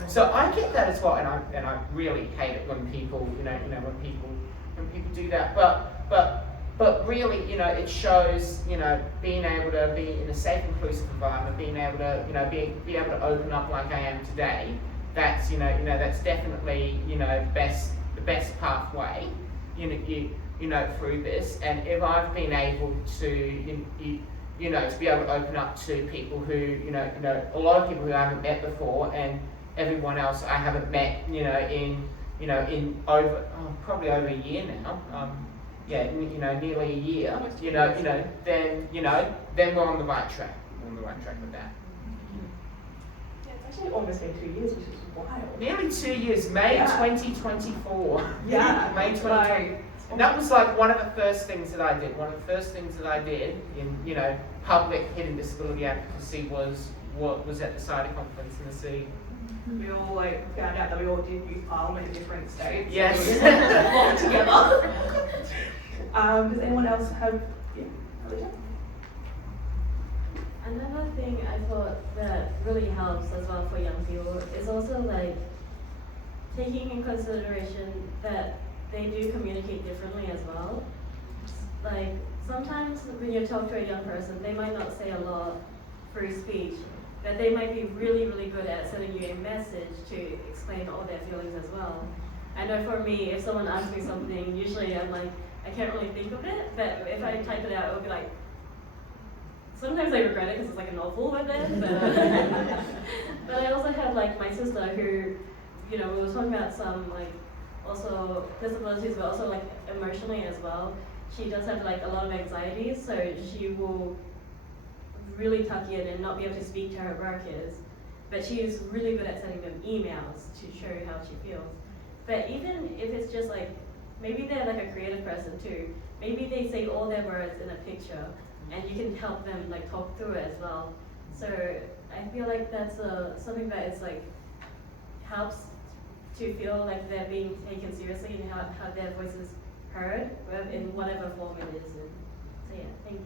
so I get that as well, and I really hate it when people, when people do that. But really, it shows, being able to be in a safe, inclusive environment, being able to, be able to open up like I am today. That's, that's definitely, the best pathway, through this. And if I've been able to, to be able to open up to people who, a lot of people who I haven't met before, and everyone else I haven't met, in over, probably over a year now. Nearly a year. Then we're on the right track. We're on the right track with that. Yeah, it's actually almost been 2 years, which is wild. Nearly 2 years, May 2024. Yeah. May 2024. And that was like one of the first things that I did. One of the first things that I did in, public hidden disability advocacy was at the CIDA conference in the city. We all found out that we all did youth parliament in different states. Yes. So we all together. Does anyone else have? Yeah, Alicia? Another thing I thought that really helps as well for young people is also taking in consideration that they do communicate differently as well. Like sometimes when you talk to a young person, they might not say a lot through speech, but they might be really, really good at sending you a message to explain all their feelings as well. I know for me, if someone asks me something, usually I'm like, I can't really think of it, but if I type it out, it'll be like, sometimes I regret it because it's like a novel with it, but I also have my sister who, we were talking about some also disabilities, but also emotionally as well. She does have a lot of anxiety, so she will really tuck in and not be able to speak to her workers, but she is really good at sending them emails to show how she feels. But even if it's just maybe they're a creative person too, maybe they say all their words in a picture and you can help them talk through it as well. So I feel that's something that is helps to feel like they're being taken seriously and have their voices heard in whatever form it is in. So yeah, thank you.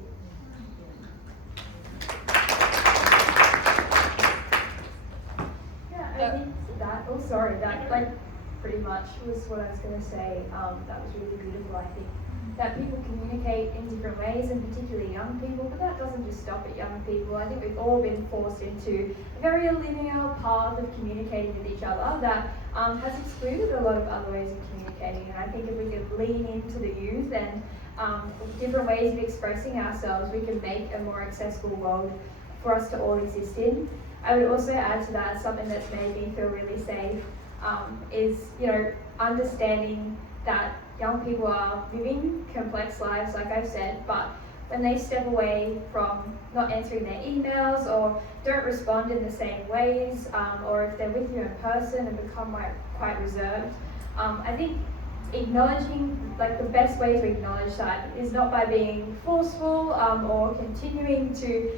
Yeah, I think that pretty much was what I was going to say. That was really beautiful. I think that people communicate in different ways, and particularly young people, but that doesn't just stop at young people. I think we've all been forced into a very linear path of communicating with each other that has excluded a lot of other ways of communicating. And I think if we could lean into the youth and different ways of expressing ourselves, we can make a more accessible world for us to all exist in. I would also add to that something that's made me feel really safe is, understanding that young people are living complex lives, like I've said, but when they step away from not answering their emails or don't respond in the same ways, or if they're with you in person and become quite reserved, I think acknowledging, the best way to acknowledge that is not by being forceful or continuing to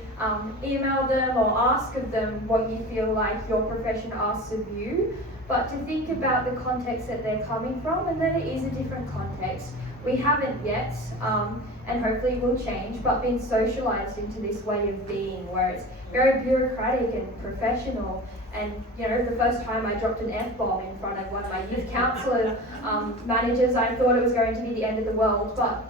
email them or ask of them what you feel like your profession asks of you, but to think about the context that they're coming from, and that it is a different context. We haven't yet, and hopefully will change, but been socialized into this way of being where it's very bureaucratic and professional. And the first time I dropped an F-bomb in front of one of my youth council managers, I thought it was going to be the end of the world. But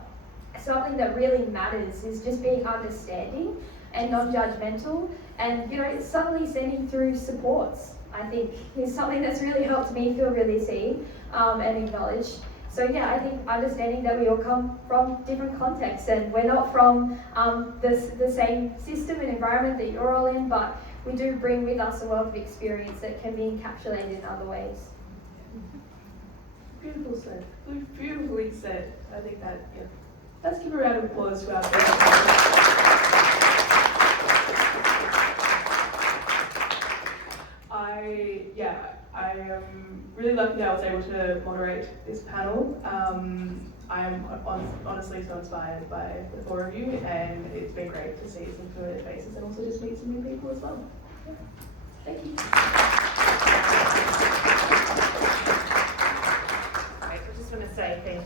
something that really matters is just being understanding and non-judgmental, and subtly sending through supports, I think, is something that's really helped me feel really seen and acknowledged. So yeah, I think understanding that we all come from different contexts, and we're not from the same system and environment that you're all in, but we do bring with us a wealth of experience that can be encapsulated in other ways. Beautiful said. Beautifully said. I think that, let's give a round of applause to our guests. I am really lucky that I was able to moderate this panel. I am honestly so inspired by the four of you, and it's been great to see some familiar faces and also just meet some new people as well. Yeah. Thank you.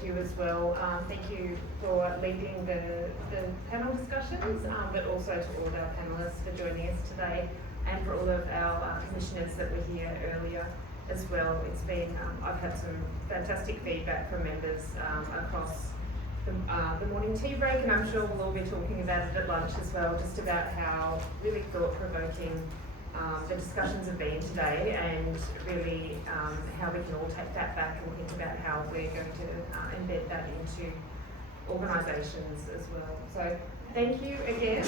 you as well. Thank you for leading the panel discussions, but also to all of our panellists for joining us today, and for all of our commissioners that were here earlier as well. It's been, I've had some fantastic feedback from members across the morning tea break, and I'm sure we'll all be talking about it at lunch as well, just about how really thought-provoking the discussions have been today, and really how we can all take that back and think about how we're going to embed that into organisations as well. So thank you again.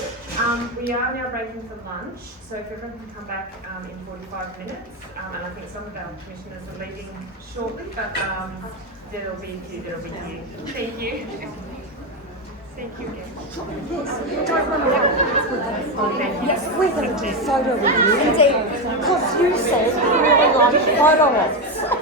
We are now breaking for lunch, so if everyone can come back in 45 minutes, and I think some of our commissioners are leaving shortly, but there'll be a few that'll be here. Thank you. Thank you again. Yes, we're going to do photo with you. Indeed, because you said you really like photo ops.